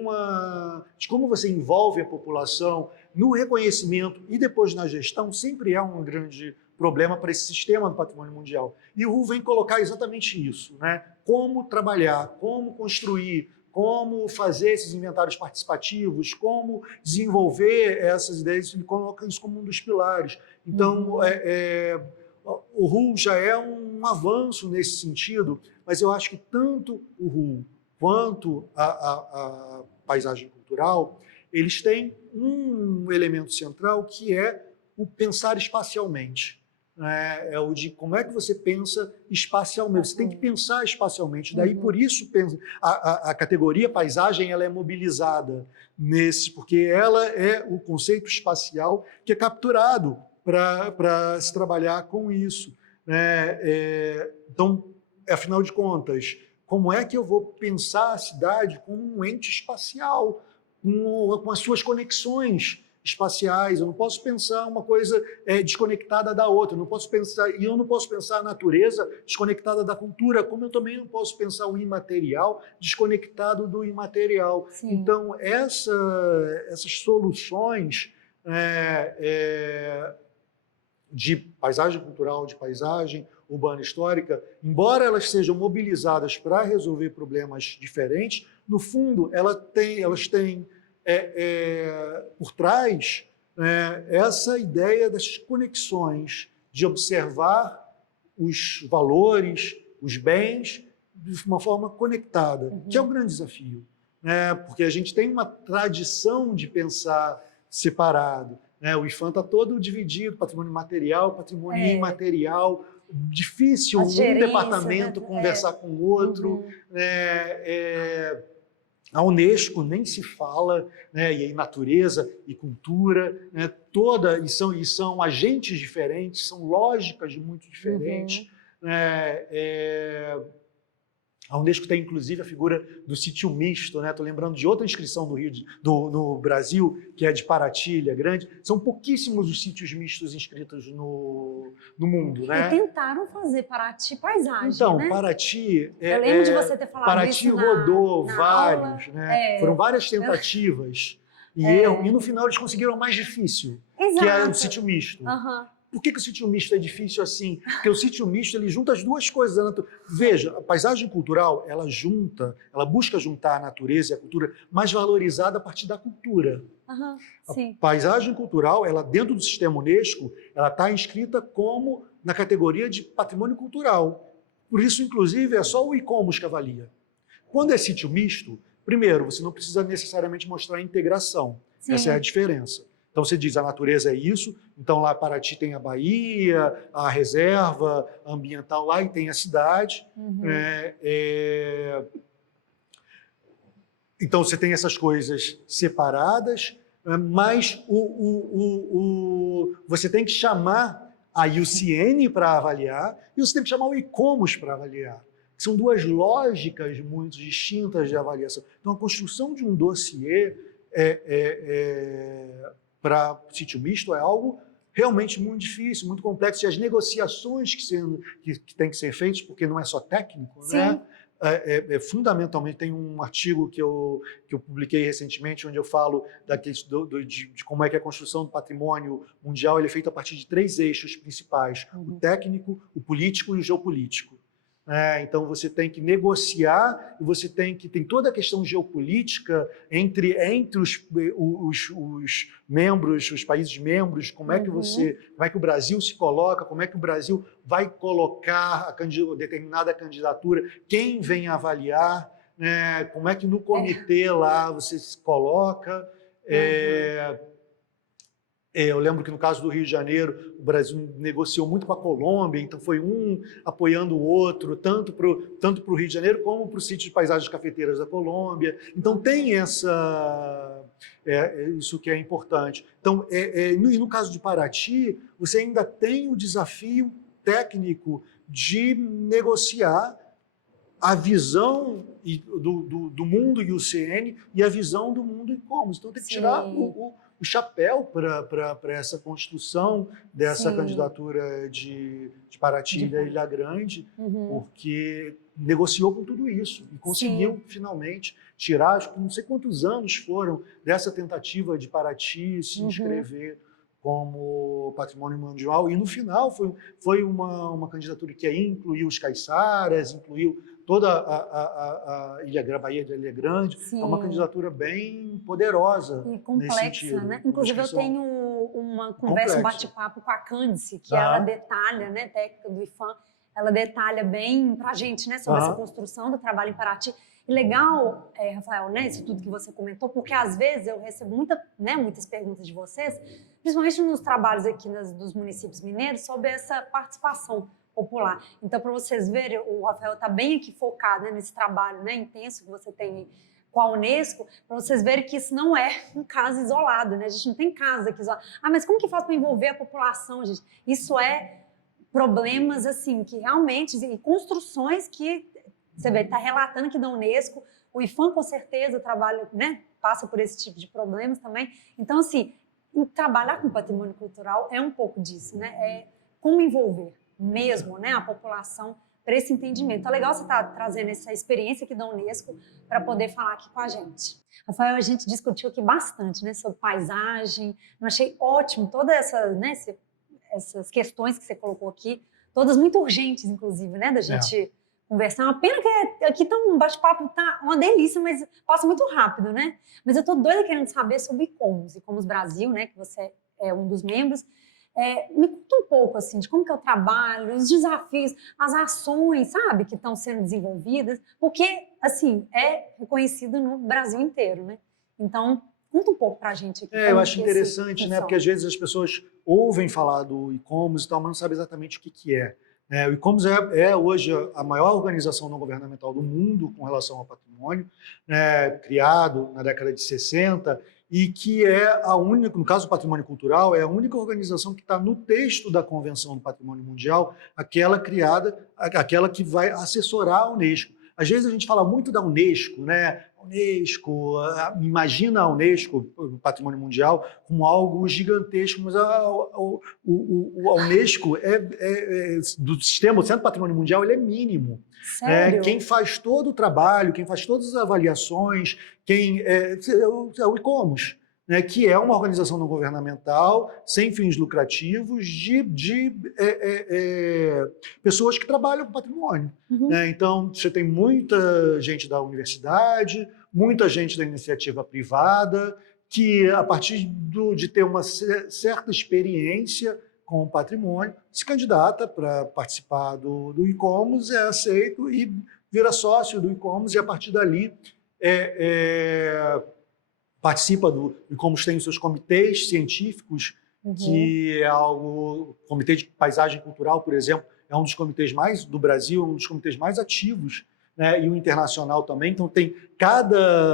de como você envolve a população no reconhecimento e depois na gestão, sempre é um grande problema para esse sistema do patrimônio mundial. E o RUL vem colocar exatamente isso, como trabalhar, como construir, como fazer esses inventários participativos, como desenvolver essas ideias, ele coloca isso como um dos pilares. Então, o RUL já é um avanço nesse sentido, mas eu acho que tanto o RUL quanto a paisagem cultural, eles têm um elemento central que é o pensar espacialmente. É o de como é que você pensa espacialmente. Você tem que pensar espacialmente. Daí, por isso, a categoria paisagem ela é mobilizada porque ela é o conceito espacial que é capturado para se trabalhar com isso. Então, afinal de contas, como é que eu vou pensar a cidade como um ente espacial, com as suas conexões espaciais? Eu não posso pensar uma coisa desconectada da outra. Eu não posso pensar a natureza desconectada da cultura, como eu também não posso pensar o imaterial desconectado do imaterial. Sim. Então, essas soluções de paisagem cultural, de paisagem urbana histórica, embora elas sejam mobilizadas para resolver problemas diferentes, no fundo, elas têm por trás essa ideia das conexões de observar os valores, os bens, de uma forma conectada, que é um grande desafio, né? Porque a gente tem uma tradição de pensar separado, né? O IPHAN está todo dividido, patrimônio material, patrimônio imaterial, difícil um departamento conversar com o outro. A Unesco nem se fala, né? E aí natureza e cultura, né? E são agentes diferentes, são lógicas muito diferentes. A Unesco tem, inclusive, a figura do sítio misto, né? Estou lembrando de outra inscrição no Brasil, que é de Paraty, Ilha Grande. São pouquíssimos os sítios mistos inscritos no mundo, né? E tentaram fazer Paraty paisagem, então, né? Paraty... Eu lembro de você ter falado Paraty isso rodou na vários, aula. né? Foram várias tentativas e erro, e no final eles conseguiram o mais difícil, que é o sítio misto. Por que o sítio misto é difícil assim? Porque o sítio misto ele junta as duas coisas. Veja, a paisagem cultural, ela busca juntar a natureza e a cultura mais valorizada a partir da cultura. A paisagem cultural, ela dentro do sistema Unesco, ela está inscrita como na categoria de patrimônio cultural. Por isso, inclusive, é só o ICOMOS que avalia. Quando é sítio misto, primeiro, você não precisa necessariamente mostrar a integração. Essa é a diferença. Então, você diz, a natureza é isso, então lá Paraty tem a Baía, a reserva ambiental lá e tem a cidade. Então, você tem essas coisas separadas, mas você tem que chamar a IUCN para avaliar e você tem que chamar o ICOMOS para avaliar. São duas lógicas muito distintas de avaliação. Então, a construção de um dossiê para sítio misto é algo realmente muito difícil, muito complexo, e as negociações que têm que ser feitas, porque não é só técnico, né? Fundamentalmente, tem um artigo que eu publiquei recentemente, onde eu falo de como é que a construção do patrimônio mundial ele é feita a partir de 3 eixos principais, o técnico, o político e o geopolítico. Então, você tem que negociar e você tem toda a questão geopolítica entre os membros, os países membros, como é que o Brasil se coloca, como é que o Brasil vai colocar determinada candidatura, quem vem avaliar, né? Como é que no comitê lá você se coloca. Eu lembro que no caso do Rio de Janeiro, o Brasil negociou muito com a Colômbia, então foi um apoiando o outro, tanto para o Rio de Janeiro como para o sítio de paisagens cafeteiras da Colômbia. Então tem isso que é importante. Então, e no caso de Paraty, você ainda tem o desafio técnico de negociar a visão do mundo IUCN e a visão do mundo ICOMOS. Então tem que tirar o chapéu para essa construção dessa candidatura de Paraty da Ilha Grande, porque negociou com tudo isso e conseguiu finalmente tirar, acho que não sei quantos anos foram dessa tentativa de Paraty se inscrever como patrimônio mundial, e no final foi uma candidatura que incluiu os caiçaras, incluiu toda a Baía de Ilha Grande. É uma candidatura bem poderosa e complexa, nesse sentido, né? Inclusive, eu tenho uma conversa, um bate-papo com a Cândice, que ela detalha, né, técnica do IPHAN, ela detalha bem para a gente, né, sobre essa construção do trabalho em Paraty. E legal, Rafael, né, isso tudo que você comentou, porque às vezes eu recebo muitas perguntas de vocês, principalmente nos trabalhos aqui dos municípios mineiros, sobre essa participação popular. Então, para vocês verem, o Rafael está bem aqui focado, né, nesse trabalho, né, intenso que você tem com a Unesco, para vocês verem que isso não é um caso isolado, né? A gente não tem casos aqui isolados. Mas como que faz para envolver a população, gente? Isso é problemas, assim, que realmente, e construções que você vê, está relatando aqui da Unesco, o IPHAN com certeza trabalha, né, passa por esse tipo de problemas também. Então, assim, trabalhar com patrimônio cultural é um pouco disso, né? É como envolver mesmo, né, a população para esse entendimento. Então, é legal você estar trazendo essa experiência aqui da Unesco para poder falar aqui com a gente. Rafael, a gente discutiu aqui bastante, né, sobre paisagem. Eu achei ótimo todas essas questões que você colocou aqui, todas muito urgentes, inclusive, né, da gente conversar. Uma pena que aqui tá um bate-papo, tá uma delícia, mas passa muito rápido, né? Mas eu tô doida querendo saber sobre ICOMOS Brasil, né, que você é um dos membros. Me conta um pouco assim, de como que é o trabalho, os desafios, as ações, sabe, que estão sendo desenvolvidas, porque assim, é reconhecido no Brasil inteiro, né? Então, conta um pouco para a gente aqui Eu como acho que interessante, né? Porque às vezes as pessoas ouvem falar do e-commerce e tal, mas não sabem exatamente o que é. O e-commerce é hoje a maior organização não governamental do mundo com relação ao patrimônio, né, criado na década de 60, e que é a única, no caso do patrimônio cultural, é a única organização que está no texto da Convenção do Patrimônio Mundial, aquela criada, aquela que vai assessorar a Unesco. Às vezes a gente fala muito da Unesco, né? Unesco, imagina a Unesco, o Patrimônio Mundial, como algo gigantesco, mas a Unesco do sistema, o Centro do Patrimônio Mundial, ele é mínimo. Sério? Quem faz todo o trabalho, quem faz todas as avaliações, é o ICOMOS, né, que é uma organização não governamental, sem fins lucrativos, de pessoas que trabalham com patrimônio. Né? Então, você tem muita gente da universidade, muita gente da iniciativa privada, que, a partir de ter uma certa experiência com o patrimônio, se candidata para participar do ICOMOS, é aceito e vira sócio do ICOMOS, e a partir dali participa do ICOMOS, tem os seus comitês científicos, que é algo... O Comitê de Paisagem Cultural, por exemplo, é um dos comitês mais do Brasil, um dos comitês mais ativos, né? E o internacional também. Então, tem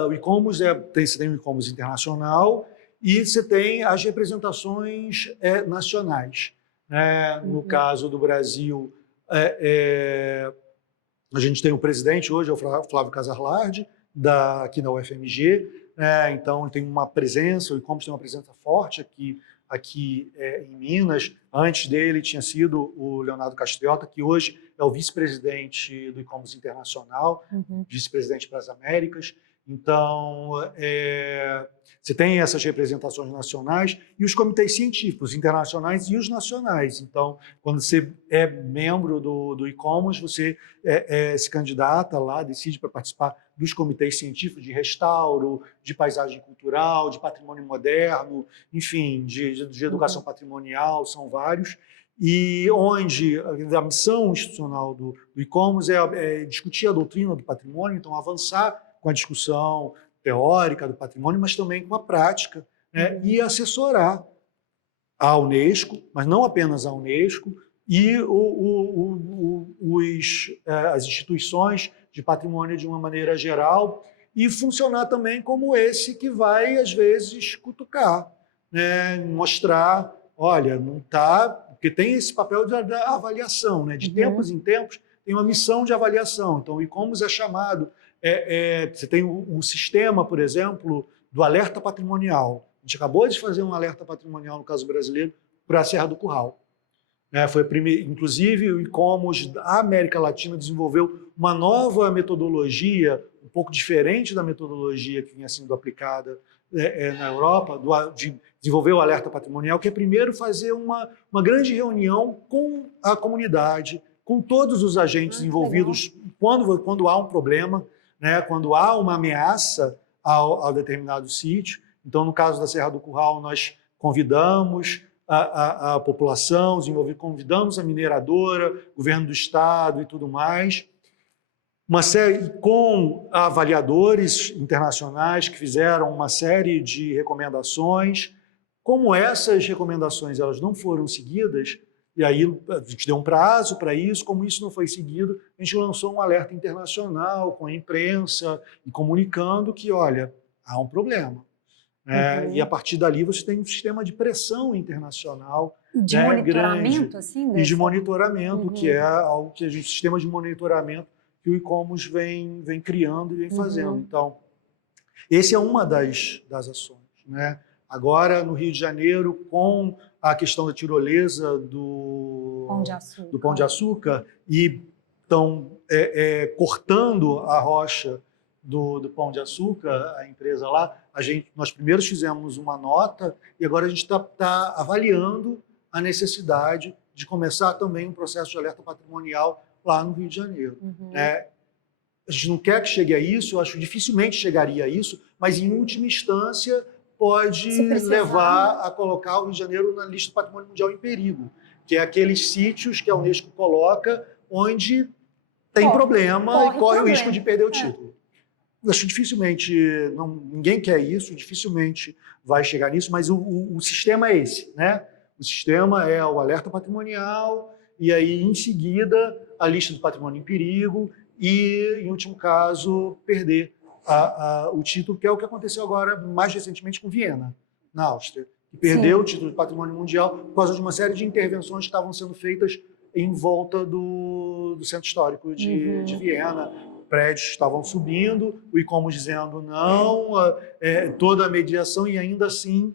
o ICOMOS, você tem o ICOMOS internacional e você tem as representações nacionais. Né? No caso do Brasil, a gente tem o presidente hoje, é o Flávio Casarlardi, aqui na UFMG. Então, tem uma presença, o ICOMOS tem uma presença forte aqui em Minas. Antes dele tinha sido o Leonardo Castriota, que hoje é o vice-presidente do ICOMOS Internacional, vice-presidente para as Américas. Então, você tem essas representações nacionais e os comitês científicos internacionais e os nacionais. Então, quando você é membro do ICOMOS, você se candidata lá, decide para participar dos comitês científicos de restauro, de paisagem cultural, de patrimônio moderno, enfim, de educação patrimonial, são vários. E onde a missão institucional do ICOMOS é discutir a doutrina do patrimônio, então avançar com a discussão teórica do patrimônio, mas também com a prática, né? E assessorar a Unesco, mas não apenas a Unesco, e as instituições de patrimônio de uma maneira geral, e funcionar também como esse que vai, às vezes, cutucar, né? Mostrar, olha, não está... Porque tem esse papel da avaliação, né? De tempos em tempos, tem uma missão de avaliação. Então, o ICOMOS é chamado... você tem o sistema, por exemplo, do alerta patrimonial. A gente acabou de fazer um alerta patrimonial, no caso brasileiro, para a Serra do Curral. Foi inclusive, o ICOMOS da América Latina desenvolveu uma nova metodologia, um pouco diferente da metodologia que vinha sendo aplicada na Europa, de desenvolver o alerta patrimonial, que é primeiro fazer uma grande reunião com a comunidade, com todos os agentes envolvidos, quando há um problema, né, quando há uma ameaça ao determinado sítio. Então, no caso da Serra do Curral, nós convidamos a população, convidamos a mineradora, governo do estado e tudo mais, uma série com avaliadores internacionais que fizeram uma série de recomendações. Como essas recomendações elas não foram seguidas, e aí a gente deu um prazo para isso, como isso não foi seguido, a gente lançou um alerta internacional com a imprensa e comunicando que, olha, há um problema. E a partir dali você tem um sistema de pressão internacional de monitoramento, grande, assim, e de monitoramento, que é algo que sistema de monitoramento que o ICOMOS vem criando e vem fazendo. Então, esse é uma das ações. Né? Agora, no Rio de Janeiro, com a questão da tirolesa do Pão de Açúcar, e estão cortando a rocha do Pão de Açúcar, a empresa lá, nós primeiro fizemos uma nota e agora a gente está avaliando a necessidade de começar também um processo de alerta patrimonial lá no Rio de Janeiro. A gente não quer que chegue a isso, eu acho que dificilmente chegaria a isso, mas em última instância pode Se precisar. levar a colocar o Rio de Janeiro na lista do Patrimônio Mundial em Perigo, que é aqueles sítios que a Unesco coloca onde tem problema e corre o risco de perder o título. Acho que dificilmente, ninguém quer isso, dificilmente vai chegar nisso, mas o sistema é esse, né? O sistema é o alerta patrimonial e aí, em seguida, a lista do patrimônio em perigo e, em último caso, perder o título, que é o que aconteceu agora, mais recentemente, com Viena, na Áustria. Que perdeu o título de patrimônio mundial por causa de uma série de intervenções que estavam sendo feitas em volta do centro histórico de Viena. Prédios estavam subindo, o ICOMOS dizendo não, toda a mediação, e ainda assim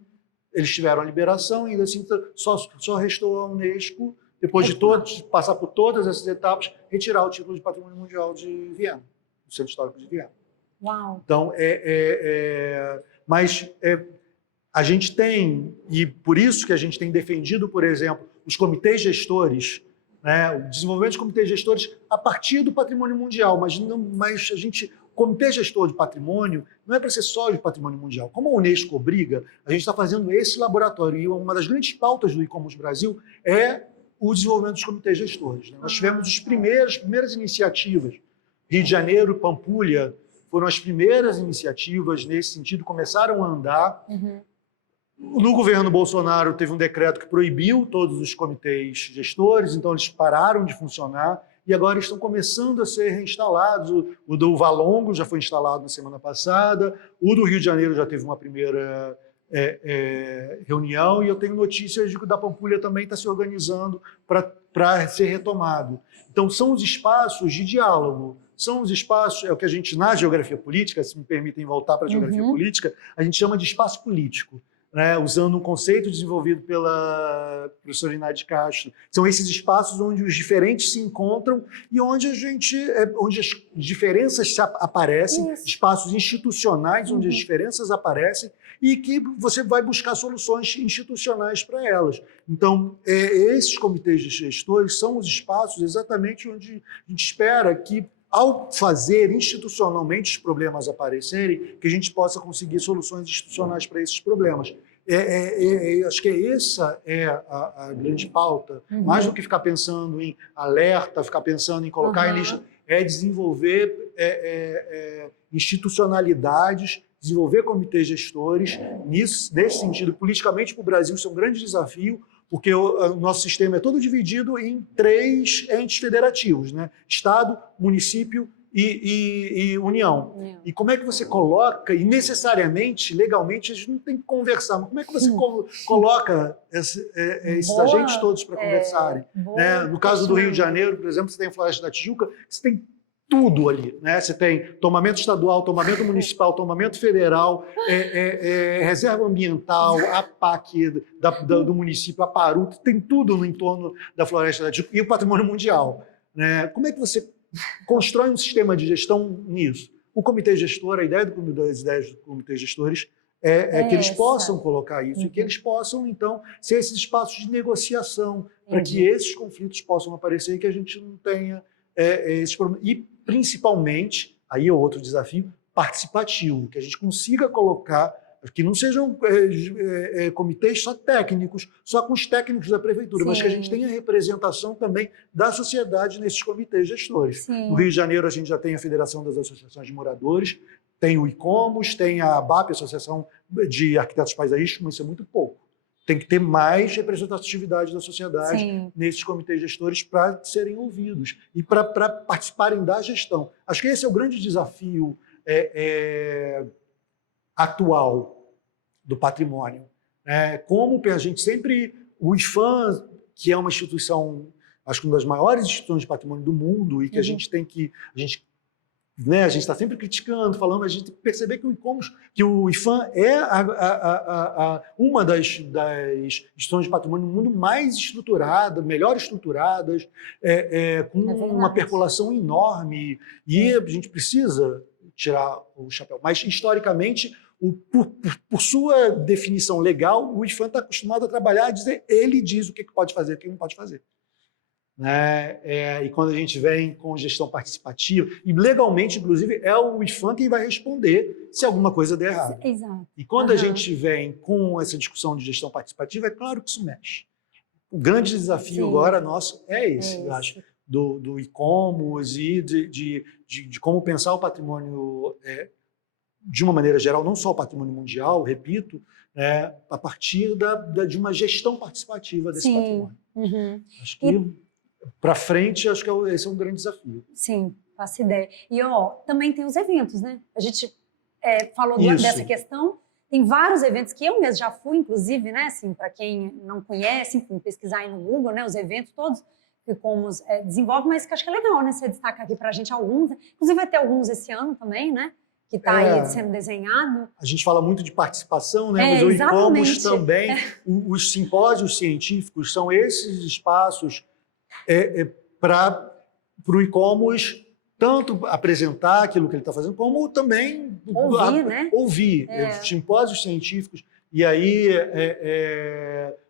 eles tiveram a liberação, e ainda assim só restou a Unesco, depois de passar por todas essas etapas, retirar o título de Patrimônio Mundial de Viena, do Centro Histórico de Viena. Uau. Então, mas a gente tem, e por isso que a gente tem defendido, por exemplo, os comitês gestores, né, o desenvolvimento de comitês gestores a partir do patrimônio mundial, mas comitê gestor de patrimônio não é para ser só de patrimônio mundial. Como a Unesco obriga, a gente está fazendo esse laboratório, e uma das grandes pautas do ICOMOS Brasil é o desenvolvimento dos comitês gestores. Né? Nós tivemos as primeiras iniciativas. Rio de Janeiro e Pampulha foram as primeiras iniciativas nesse sentido, começaram a andar. No governo Bolsonaro teve um decreto que proibiu todos os comitês gestores, então eles pararam de funcionar e agora estão começando a ser reinstalados. O do Valongo já foi instalado na semana passada, o do Rio de Janeiro já teve uma primeira reunião, e eu tenho notícias de que o da Pampulha também está se organizando para ser retomado. Então, são os espaços de diálogo, são os espaços, é o que a gente, na geografia política, se me permitem voltar para a geografia política, a gente chama de espaço político. Né, usando um conceito desenvolvido pela professora Inádia Castro. São esses espaços onde os diferentes se encontram e onde onde as diferenças aparecem, espaços institucionais onde as diferenças aparecem e que você vai buscar soluções institucionais para elas. Então, esses comitês de gestores são os espaços exatamente onde a gente espera que, ao fazer institucionalmente os problemas aparecerem, que a gente possa conseguir soluções institucionais para esses problemas. Acho que essa é a grande pauta. Mais do que ficar pensando em alerta, ficar pensando em colocar em lista, é desenvolver institucionalidades, desenvolver comitês gestores. Nesse sentido, politicamente, para o Brasil, isso é um grande desafio, porque o nosso sistema é todo dividido em 3 entes federativos, né? Estado, município e União. E como é que você coloca, e necessariamente, legalmente, a gente não tem que conversar, mas como é que você coloca esses agentes todos para conversarem? Né? No caso do Rio de Janeiro, por exemplo, você tem a Floresta da Tijuca, você tem tudo ali, né? Você tem tomamento estadual, tomamento municipal, tomamento federal, reserva ambiental, a PAC do município, a Paru, tem tudo no entorno da Floresta da Tijuca e o patrimônio mundial. Né? Como é que você constrói um sistema de gestão nisso? O comitê gestor, a ideia das ideias do comitê gestores é que eles possam colocar isso e que eles possam, então, ser esses espaços de negociação para que esses conflitos possam aparecer e que a gente não tenha esses problemas. E, principalmente, aí é outro desafio, participativo, que a gente consiga colocar, que não sejam comitês só técnicos, só com os técnicos da prefeitura, mas que a gente tenha representação também da sociedade nesses comitês gestores. No Rio de Janeiro, a gente já tem a Federação das Associações de Moradores, tem o ICOMOS, tem a ABAP, Associação de Arquitetos Paisagistas, mas isso é muito pouco. Tem que ter mais representatividade da sociedade nesses comitês gestores para serem ouvidos e para participarem da gestão. Acho que esse é o grande desafio atual do patrimônio. Como a gente sempre... O IFAM, que é uma instituição, acho que uma das maiores instituições de patrimônio do mundo e que a gente tem que... A gente está sempre criticando, falando, a gente tem que perceber que o IFAM é uma das instituições de patrimônio do mundo mais estruturadas, melhor estruturadas, com uma percolação enorme, e a gente precisa tirar o chapéu. Mas, historicamente, por sua definição legal, o IFAM está acostumado a trabalhar, a dizer, ele diz o que pode fazer e o que não pode fazer. né? E quando a gente vem com gestão participativa, e legalmente, inclusive, é o IFAM quem vai responder se alguma coisa der errado. Exato. E quando a gente vem com essa discussão de gestão participativa, é claro que isso mexe. O grande desafio agora nosso é esse, eu acho, do e-commerce e de como pensar o patrimônio de uma maneira geral, não só o patrimônio mundial, repito, a partir de uma gestão participativa desse patrimônio. Acho que para frente, acho que esse é um grande desafio. Sim, faço ideia. E também tem os eventos, né? A gente falou dessa questão. Tem vários eventos que eu mesmo já fui, inclusive, né? Assim, para quem não conhece, enfim, pesquisar aí no Google, né? Os eventos todos que o ICOMOS desenvolve, mas que acho que é legal, né? Você destacar aqui para a gente alguns. Inclusive vai ter alguns esse ano também, né? Que está aí sendo desenhado. A gente fala muito de participação, né? Mas o ICOMOS também, os simpósios científicos são esses espaços para o ICOMOS tanto apresentar aquilo que ele está fazendo, como também ouvir os simpósios científicos. E aí,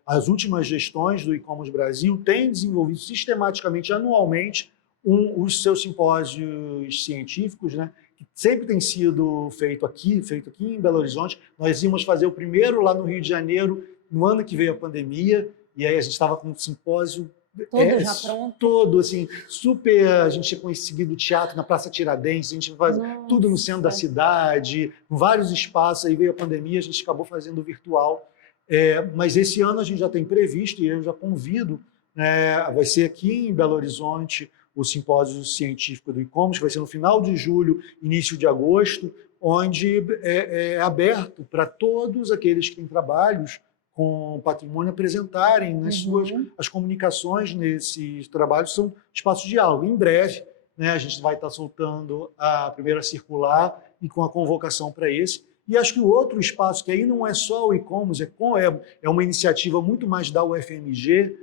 as últimas gestões do ICOMOS Brasil têm desenvolvido sistematicamente, anualmente, os seus simpósios científicos, né? Que sempre tem sido feito aqui em Belo Horizonte. Nós íamos fazer o primeiro lá no Rio de Janeiro, no ano que veio a pandemia, e aí a gente estava com um simpósio todo já pronto. Todo, assim, super. A gente tinha conseguido teatro na Praça Tiradentes, a gente faz tudo no centro da cidade, vários espaços, aí veio a pandemia, a gente acabou fazendo virtual. Mas esse ano a gente já tem previsto, e eu já convido, vai ser aqui em Belo Horizonte, o simpósio científico do ICOMOS, que vai ser no final de julho, início de agosto, onde é aberto para todos aqueles que têm trabalhos com patrimônio apresentarem as comunicações nesses trabalhos, são espaços de diálogo. Em breve, né, a gente vai estar soltando a primeira circular e com a convocação para esse. E acho que o outro espaço, que aí não é só o ICOMOS, é uma iniciativa muito mais da UFMG,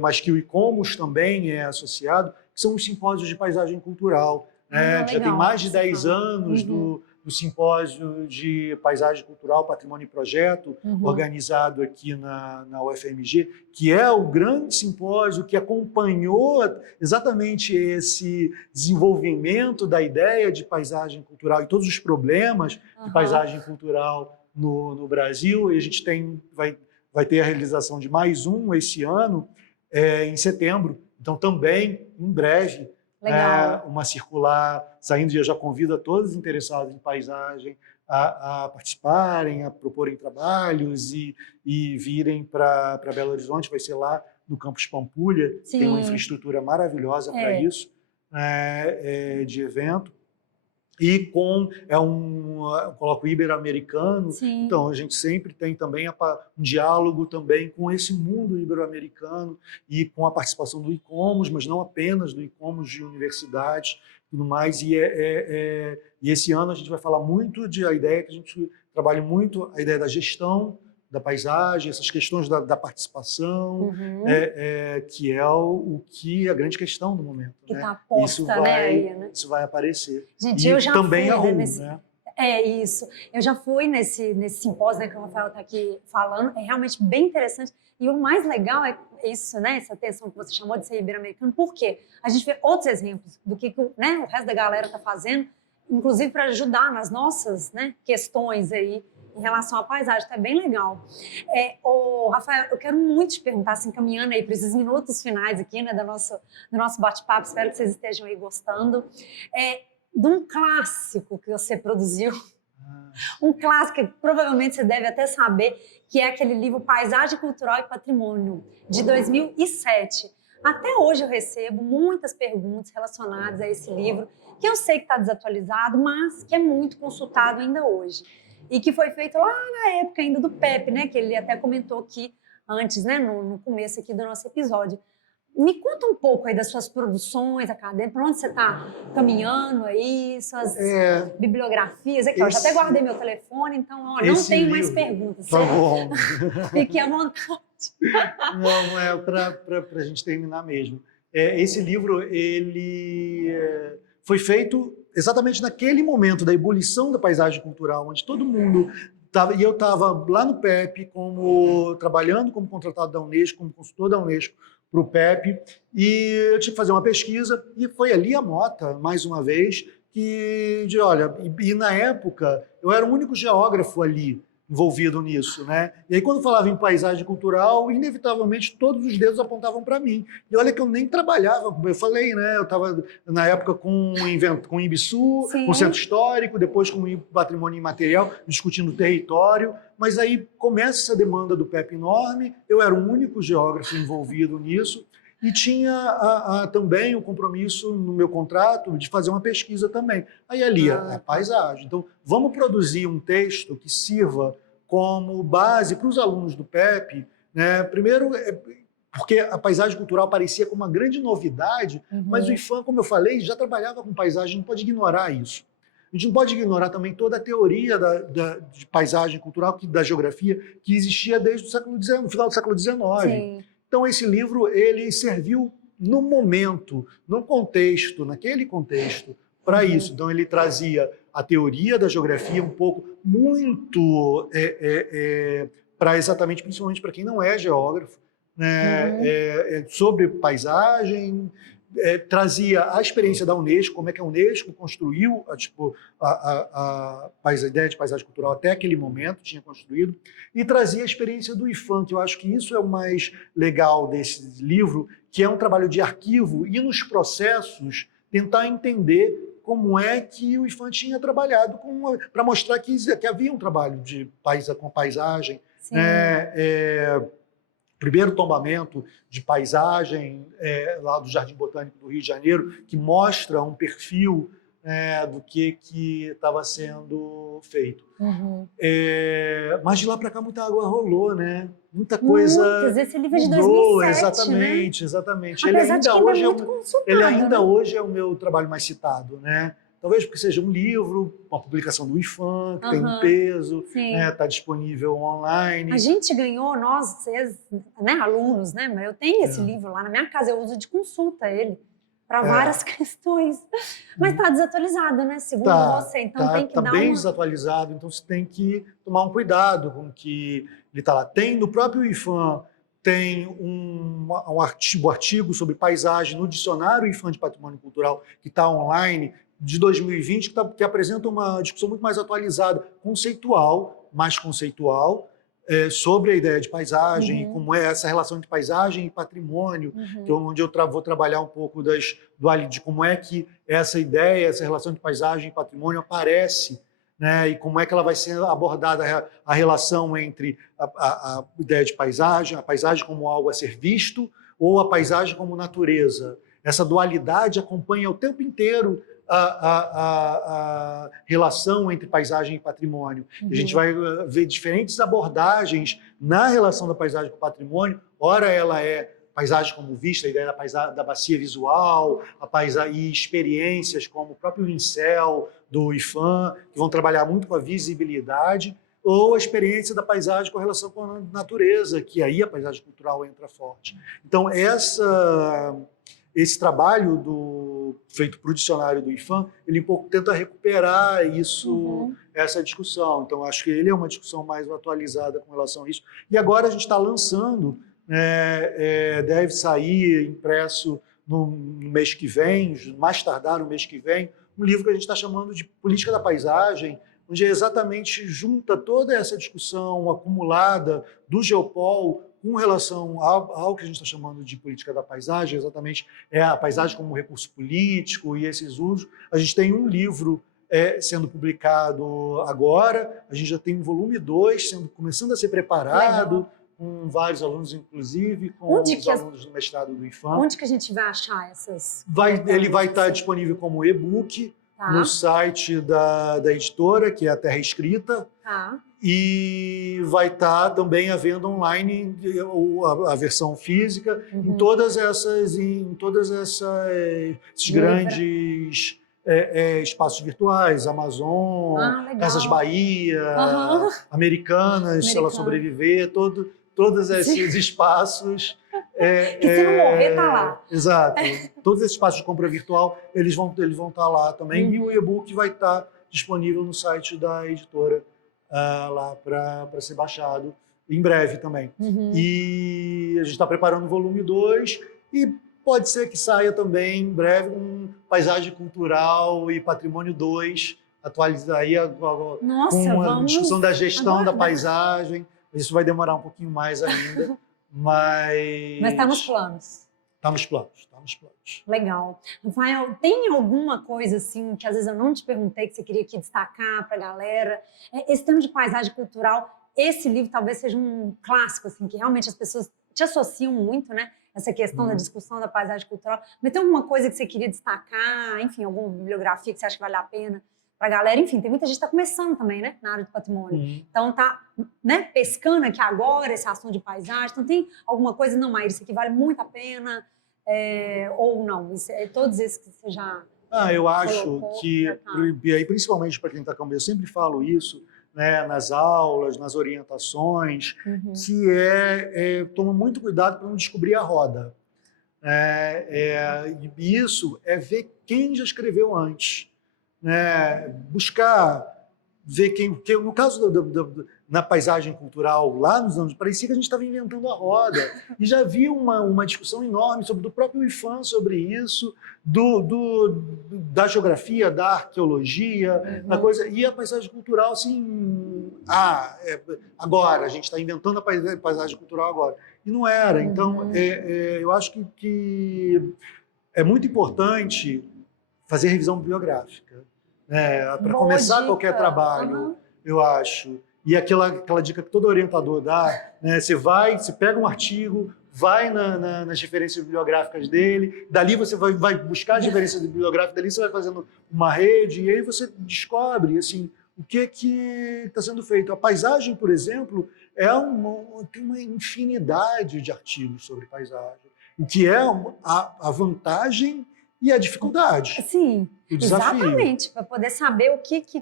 mas que o ICOMOS também é associado, que são os simpósios de paisagem cultural. Já tem mais de 10 anos do simpósio de paisagem cultural, patrimônio e projeto, organizado aqui na UFMG, que é o grande simpósio que acompanhou exatamente esse desenvolvimento da ideia de paisagem cultural e todos os problemas de paisagem cultural no Brasil. E a gente vai ter a realização de mais um esse ano, em setembro. Então, também, em breve, uma circular saindo, e eu já convido a todos os interessados em paisagem a participarem, a proporem trabalhos e virem para Belo Horizonte. Vai ser lá no Campus Pampulha, tem uma infraestrutura maravilhosa para isso, de evento. E um colóquio ibero-americano, então a gente sempre tem também um diálogo também com esse mundo ibero-americano e com a participação do ICOMOS, mas não apenas do ICOMOS, de universidades e tudo mais. E esse ano a gente vai falar muito a ideia que a gente trabalha muito, a ideia da gestão da paisagem, essas questões da participação, que é a grande questão do momento. Que está posta, né? Isso vai aparecer. Gente, e eu já também fui, né? Isso. Eu já fui nesse simpósio, né, que o Rafael está aqui falando, é realmente bem interessante. E o mais legal é isso, né, essa atenção que você chamou de ser ibero-americano, porque a gente vê outros exemplos do que o resto da galera está fazendo, inclusive para ajudar nas nossas, né, questões aí, em relação à paisagem, tá bem legal. Rafael, eu quero muito te perguntar, assim, caminhando aí para esses minutos finais aqui, né, do nosso bate-papo, espero que vocês estejam aí gostando, de um clássico que você produziu, um clássico que provavelmente você deve até saber, que é aquele livro Paisagem Cultural e Patrimônio, de 2007. Até hoje eu recebo muitas perguntas relacionadas a esse livro, que eu sei que está desatualizado, mas que é muito consultado ainda hoje. E que foi feito lá na época ainda do Pepe, né? Que ele até comentou aqui antes, né? No começo aqui do nosso episódio. Me conta um pouco aí das suas produções acadêmicas, para onde você está caminhando aí, suas bibliografias. Aqui, eu já até guardei meu telefone, então não tenho mais perguntas. Tá bom. Fique à vontade. Não, é para a gente terminar mesmo. Esse livro, ele foi feito exatamente naquele momento da ebulição da paisagem cultural, onde todo mundo estava, e eu estava lá no PEP trabalhando como contratado da Unesco, como consultor da Unesco, para o PEP, e eu tive que fazer uma pesquisa, e foi ali a Mota, mais uma vez, olha, e na época eu era o único geógrafo ali envolvido nisso, né? E aí quando falava em paisagem cultural, inevitavelmente todos os dedos apontavam para mim. E olha que eu nem trabalhava, eu falei, né? Eu estava na época com o Imbiçu, com o Centro Histórico, depois com o Patrimônio Imaterial, discutindo o território, mas aí começa essa demanda do PEP enorme, eu era o único geógrafo envolvido nisso, e tinha também o compromisso no meu contrato de fazer uma pesquisa também. Aí ali é paisagem. Então, vamos produzir um texto que sirva como base para os alunos do PEP, né? Primeiro, porque a paisagem cultural parecia como uma grande novidade, mas o IFAM, como eu falei, já trabalhava com paisagem, não pode ignorar isso. A gente não pode ignorar também toda a teoria de paisagem cultural, da geografia, que existia desde o século XIX, no final do século XIX. Sim. Então, esse livro ele serviu no momento, no contexto, naquele contexto, para isso. Então, ele trazia a teoria da geografia um pouco, muito para exatamente, principalmente para quem não é geógrafo, né, sobre paisagem, trazia a experiência da Unesco, como é que a Unesco construiu a ideia de paisagem cultural até aquele momento, tinha construído, e trazia a experiência do IFAM, que eu acho que isso é o mais legal desse livro, que é um trabalho de arquivo e nos processos tentar entender como é que o IFAM tinha trabalhado para mostrar que havia um trabalho com paisagem, né, primeiro tombamento de paisagem lá do Jardim Botânico do Rio de Janeiro, que mostra um perfil do que estava sendo feito. Mas de lá para cá muita água rolou, né? Muita coisa esse livro é de mudou, 2007, exatamente, né? exatamente. Apesar de que ele é muito consultado, ele ainda né? hoje é o meu trabalho mais citado, né? Talvez porque seja um livro, uma publicação do IFAM, que tem um peso, está disponível online. A gente ganhou, vocês, né, alunos, né? Mas eu tenho esse livro lá na minha casa, eu uso de consulta ele para várias questões. Mas está desatualizado, né? Segundo você. Então tem que dar bem desatualizado, então você tem que tomar um cuidado com que ele está lá. Tem no próprio IFAM, tem um artigo sobre paisagem no dicionário IFAM de Patrimônio Cultural, que está online, de 2020, que apresenta uma discussão muito mais atualizada, mais conceitual, sobre a ideia de paisagem, e como é essa relação entre paisagem e patrimônio, então, onde eu vou trabalhar um pouco de como é que essa ideia, essa relação de paisagem e patrimônio aparece, né, e como é que ela vai ser abordada, a relação entre a ideia de paisagem, a paisagem como algo a ser visto, ou a paisagem como natureza. Essa dualidade acompanha o tempo inteiro a relação entre paisagem e patrimônio. A gente vai ver diferentes abordagens na relação da paisagem com o patrimônio. Ora, ela é paisagem como vista, a ideia da bacia visual, e experiências como o próprio INCEL, do IFAM, que vão trabalhar muito com a visibilidade, ou a experiência da paisagem com relação com a natureza, que aí a paisagem cultural entra forte. Então, esse trabalho feito para o dicionário do IFAM, ele um pouco tenta recuperar isso, essa discussão. Então, acho que ele é uma discussão mais atualizada com relação a isso. E agora a gente está lançando, deve sair impresso no mês que vem, mais tardar no mês que vem, um livro que a gente está chamando de Política da Paisagem, onde exatamente junta toda essa discussão acumulada do Geopol com relação ao que a gente está chamando de política da paisagem, exatamente a paisagem como recurso político e esses usos. A gente tem um livro sendo publicado agora, a gente já tem um volume 2 começando a ser preparado, com vários alunos, inclusive, com os alunos do mestrado do IFAM. Onde que a gente vai achar essas? Ele vai estar disponível como e-book no site da editora, que é a Terra Escrita, e vai estar também à venda online a versão física em todas esses grandes espaços virtuais, Amazon, Casas Bahia, Americanas, se ela sobreviver, todos esses espaços. Que se não morrer, está lá. Exato. Todos esses espaços de compra virtual, eles vão estar lá também. E o e-book vai estar disponível no site da editora, lá para ser baixado em breve também. Uhum. E a gente está preparando o volume 2 e pode ser que saia também em breve um Paisagem Cultural e Patrimônio 2, atualizar aí Nossa, com a vamos discussão da gestão da aguardar. paisagem. Isso vai demorar um pouquinho mais ainda, mas Mas está nos planos. Está nos planos, está nos planos. Legal. Rafael, tem alguma coisa assim que às vezes eu não te perguntei que você queria aqui destacar para a galera? Esse tema de paisagem cultural, esse livro talvez seja um clássico, assim, que realmente as pessoas te associam muito, né? Essa questão da discussão da paisagem cultural. Mas tem alguma coisa que você queria destacar? Enfim, alguma bibliografia que você acha que vale a pena para a galera? Enfim, tem muita gente que está começando também, né? Na área do patrimônio. Então tá, né, pescando aqui agora esse assunto de paisagem. Então tem alguma coisa, não, Maíra, isso aqui vale muito a pena? Ou não? Todos esses que você já... Eu acho colocou, que, tá. e aí, principalmente para quem está começando, eu sempre falo isso, né, nas aulas, nas orientações, que toma muito cuidado para não descobrir a roda. E isso é ver quem já escreveu antes. Né? Buscar, ver quem... Porque no caso na paisagem cultural, lá nos anos, parecia que a gente estava inventando a roda. E já havia uma discussão enorme do próprio IPHAN sobre isso, da geografia, da arqueologia, da coisa. E a paisagem cultural, assim, agora, a gente está inventando a paisagem cultural agora. E não era. Então, eu acho que é muito importante fazer revisão bibliográfica. Para começar qualquer trabalho, eu acho. E aquela dica que todo orientador dá, né? Você pega um artigo, vai nas referências bibliográficas dele, dali você vai buscar as referências bibliográficas, dali você vai fazendo uma rede, e aí você descobre assim, o que está sendo feito. A paisagem, por exemplo, tem uma infinidade de artigos sobre paisagem, o que é a vantagem e a dificuldade. Sim, o desafio. Exatamente, para poder saber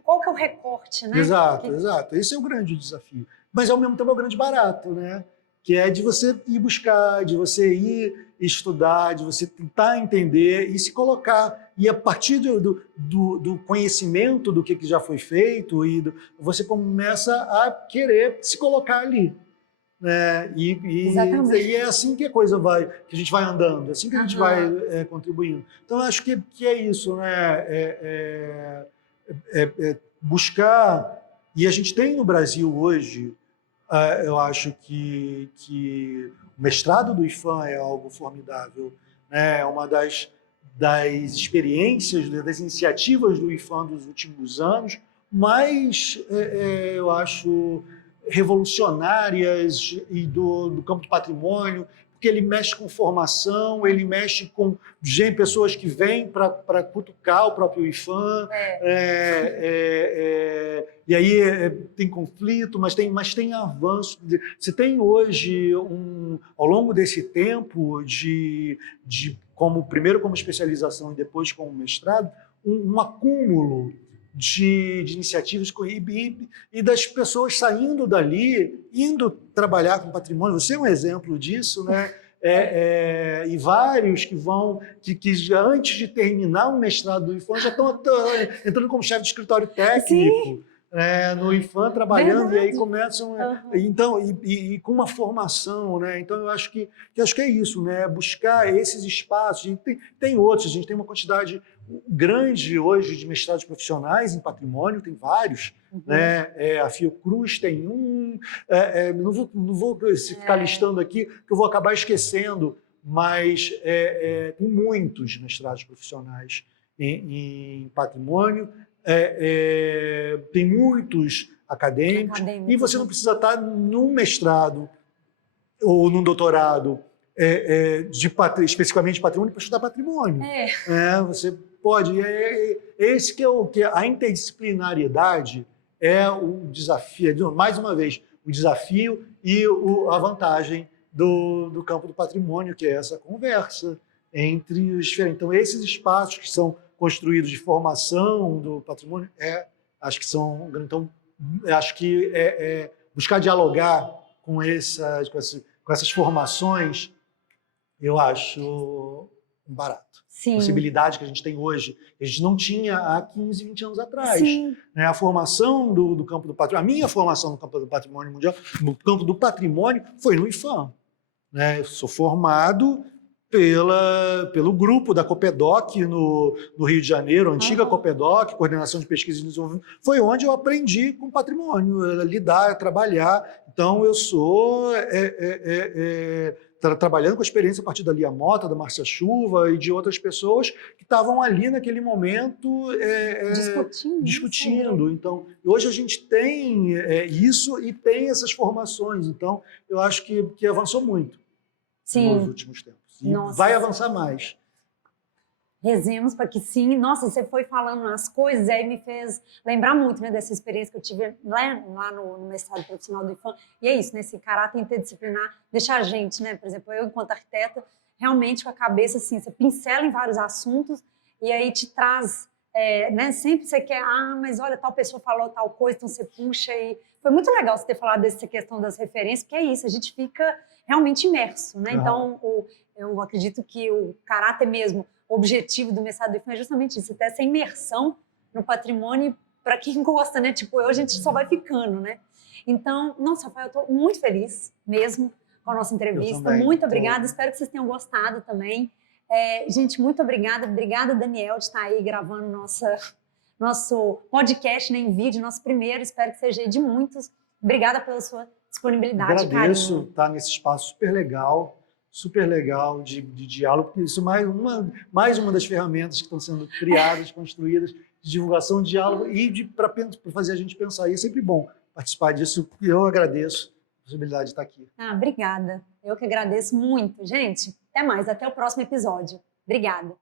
qual que é o recorte, né? Exato. Esse é o grande desafio. Mas, ao mesmo tempo, é o grande barato, né? Que é de você ir buscar, de você ir estudar, de você tentar entender e se colocar. E a partir do conhecimento do que já foi feito, você começa a querer se colocar ali. E é assim que a coisa que a gente vai andando, é assim que a gente vai contribuindo. Então, eu acho que é isso, né? Buscar, e a gente tem no Brasil hoje, eu acho que o mestrado do IPHAN é algo formidável, né? É uma das experiências, das iniciativas do IPHAN dos últimos anos, mas eu acho revolucionárias e do campo do patrimônio, porque ele mexe com formação, ele mexe com pessoas que vêm para cutucar o próprio IPHAN, e aí tem conflito, mas tem avanço. Você tem hoje, ao longo desse tempo, primeiro como especialização e depois como mestrado, um acúmulo de iniciativas e das pessoas saindo dali, indo trabalhar com patrimônio. Você é um exemplo disso, né? E vários que já antes de terminar o mestrado do IPHAN já estão entrando como chefe de escritório técnico. No IPHAN, trabalhando. Verdade. E aí começam então, e com uma formação, né? Então eu acho que é isso, né? Buscar esses espaços. Tem outros, a gente tem uma quantidade grande hoje de mestrados profissionais em patrimônio, tem vários, né? A Fiocruz tem um, não vou ficar listando aqui, que eu vou acabar esquecendo, mas tem muitos mestrados profissionais em patrimônio. Tem muitos acadêmicos, e você não precisa estar num mestrado ou num doutorado especificamente de patrimônio para estudar patrimônio. Você pode. Esse que é a interdisciplinariedade é o desafio, mais uma vez, o desafio e a vantagem do campo do patrimônio, que é essa conversa entre os diferentes. Então, esses espaços que são construídos de formação do patrimônio, acho que são. Então, acho que buscar dialogar com essas formações, eu acho barato. Sim. Possibilidade que a gente tem hoje, a gente não tinha há 15, 20 anos atrás. Sim. Né? A formação do campo do patrimônio, a minha formação no campo do patrimônio mundial, no campo do patrimônio, foi no IFAM. Né? Eu sou formado pelo grupo da Copedoc no Rio de Janeiro, a antiga Copedoc, Coordenação de Pesquisa e Desenvolvimento, foi onde eu aprendi com patrimônio, lidar, trabalhar. Então, eu sou trabalhando com a experiência a partir da Lia Mota, da Márcia Chuva e de outras pessoas que estavam ali naquele momento discutindo. Então, hoje a gente tem isso e tem essas formações. Então, eu acho que avançou muito nos últimos tempos. E vai avançar mais. Rezemos para que sim. Nossa, você foi falando as coisas, aí me fez lembrar muito, né, dessa experiência que eu tive lá no mestrado profissional do IFAM. E é isso, né, esse caráter interdisciplinar deixa a gente, né, por exemplo, eu enquanto arquiteta, realmente com a cabeça assim, você pincela em vários assuntos e aí te traz, né, sempre você quer, mas olha, tal pessoa falou tal coisa, então você puxa e... Foi muito legal você ter falado dessa questão das referências, porque é isso, a gente fica realmente imerso, né? Então, eu acredito que o caráter mesmo, o objetivo do mestrado do IFAM é justamente isso, ter essa imersão no patrimônio para quem gosta, né? Tipo, a gente só vai ficando, né? Então, nossa, Rafael, eu estou muito feliz mesmo com a nossa entrevista. Muito obrigada, espero que vocês tenham gostado também. Gente, muito obrigada. Obrigada, Daniel, de estar aí gravando nosso podcast, né, em vídeo, nosso primeiro. Espero que seja de muitos. Obrigada pela sua disponibilidade. Agradeço estar nesse espaço super legal de diálogo, porque isso é mais uma das ferramentas que estão sendo criadas, construídas, de divulgação, de diálogo e para fazer a gente pensar. E é sempre bom participar disso. E eu agradeço a possibilidade de estar aqui. Obrigada. Eu que agradeço muito. Gente, até mais. Até o próximo episódio. Obrigada.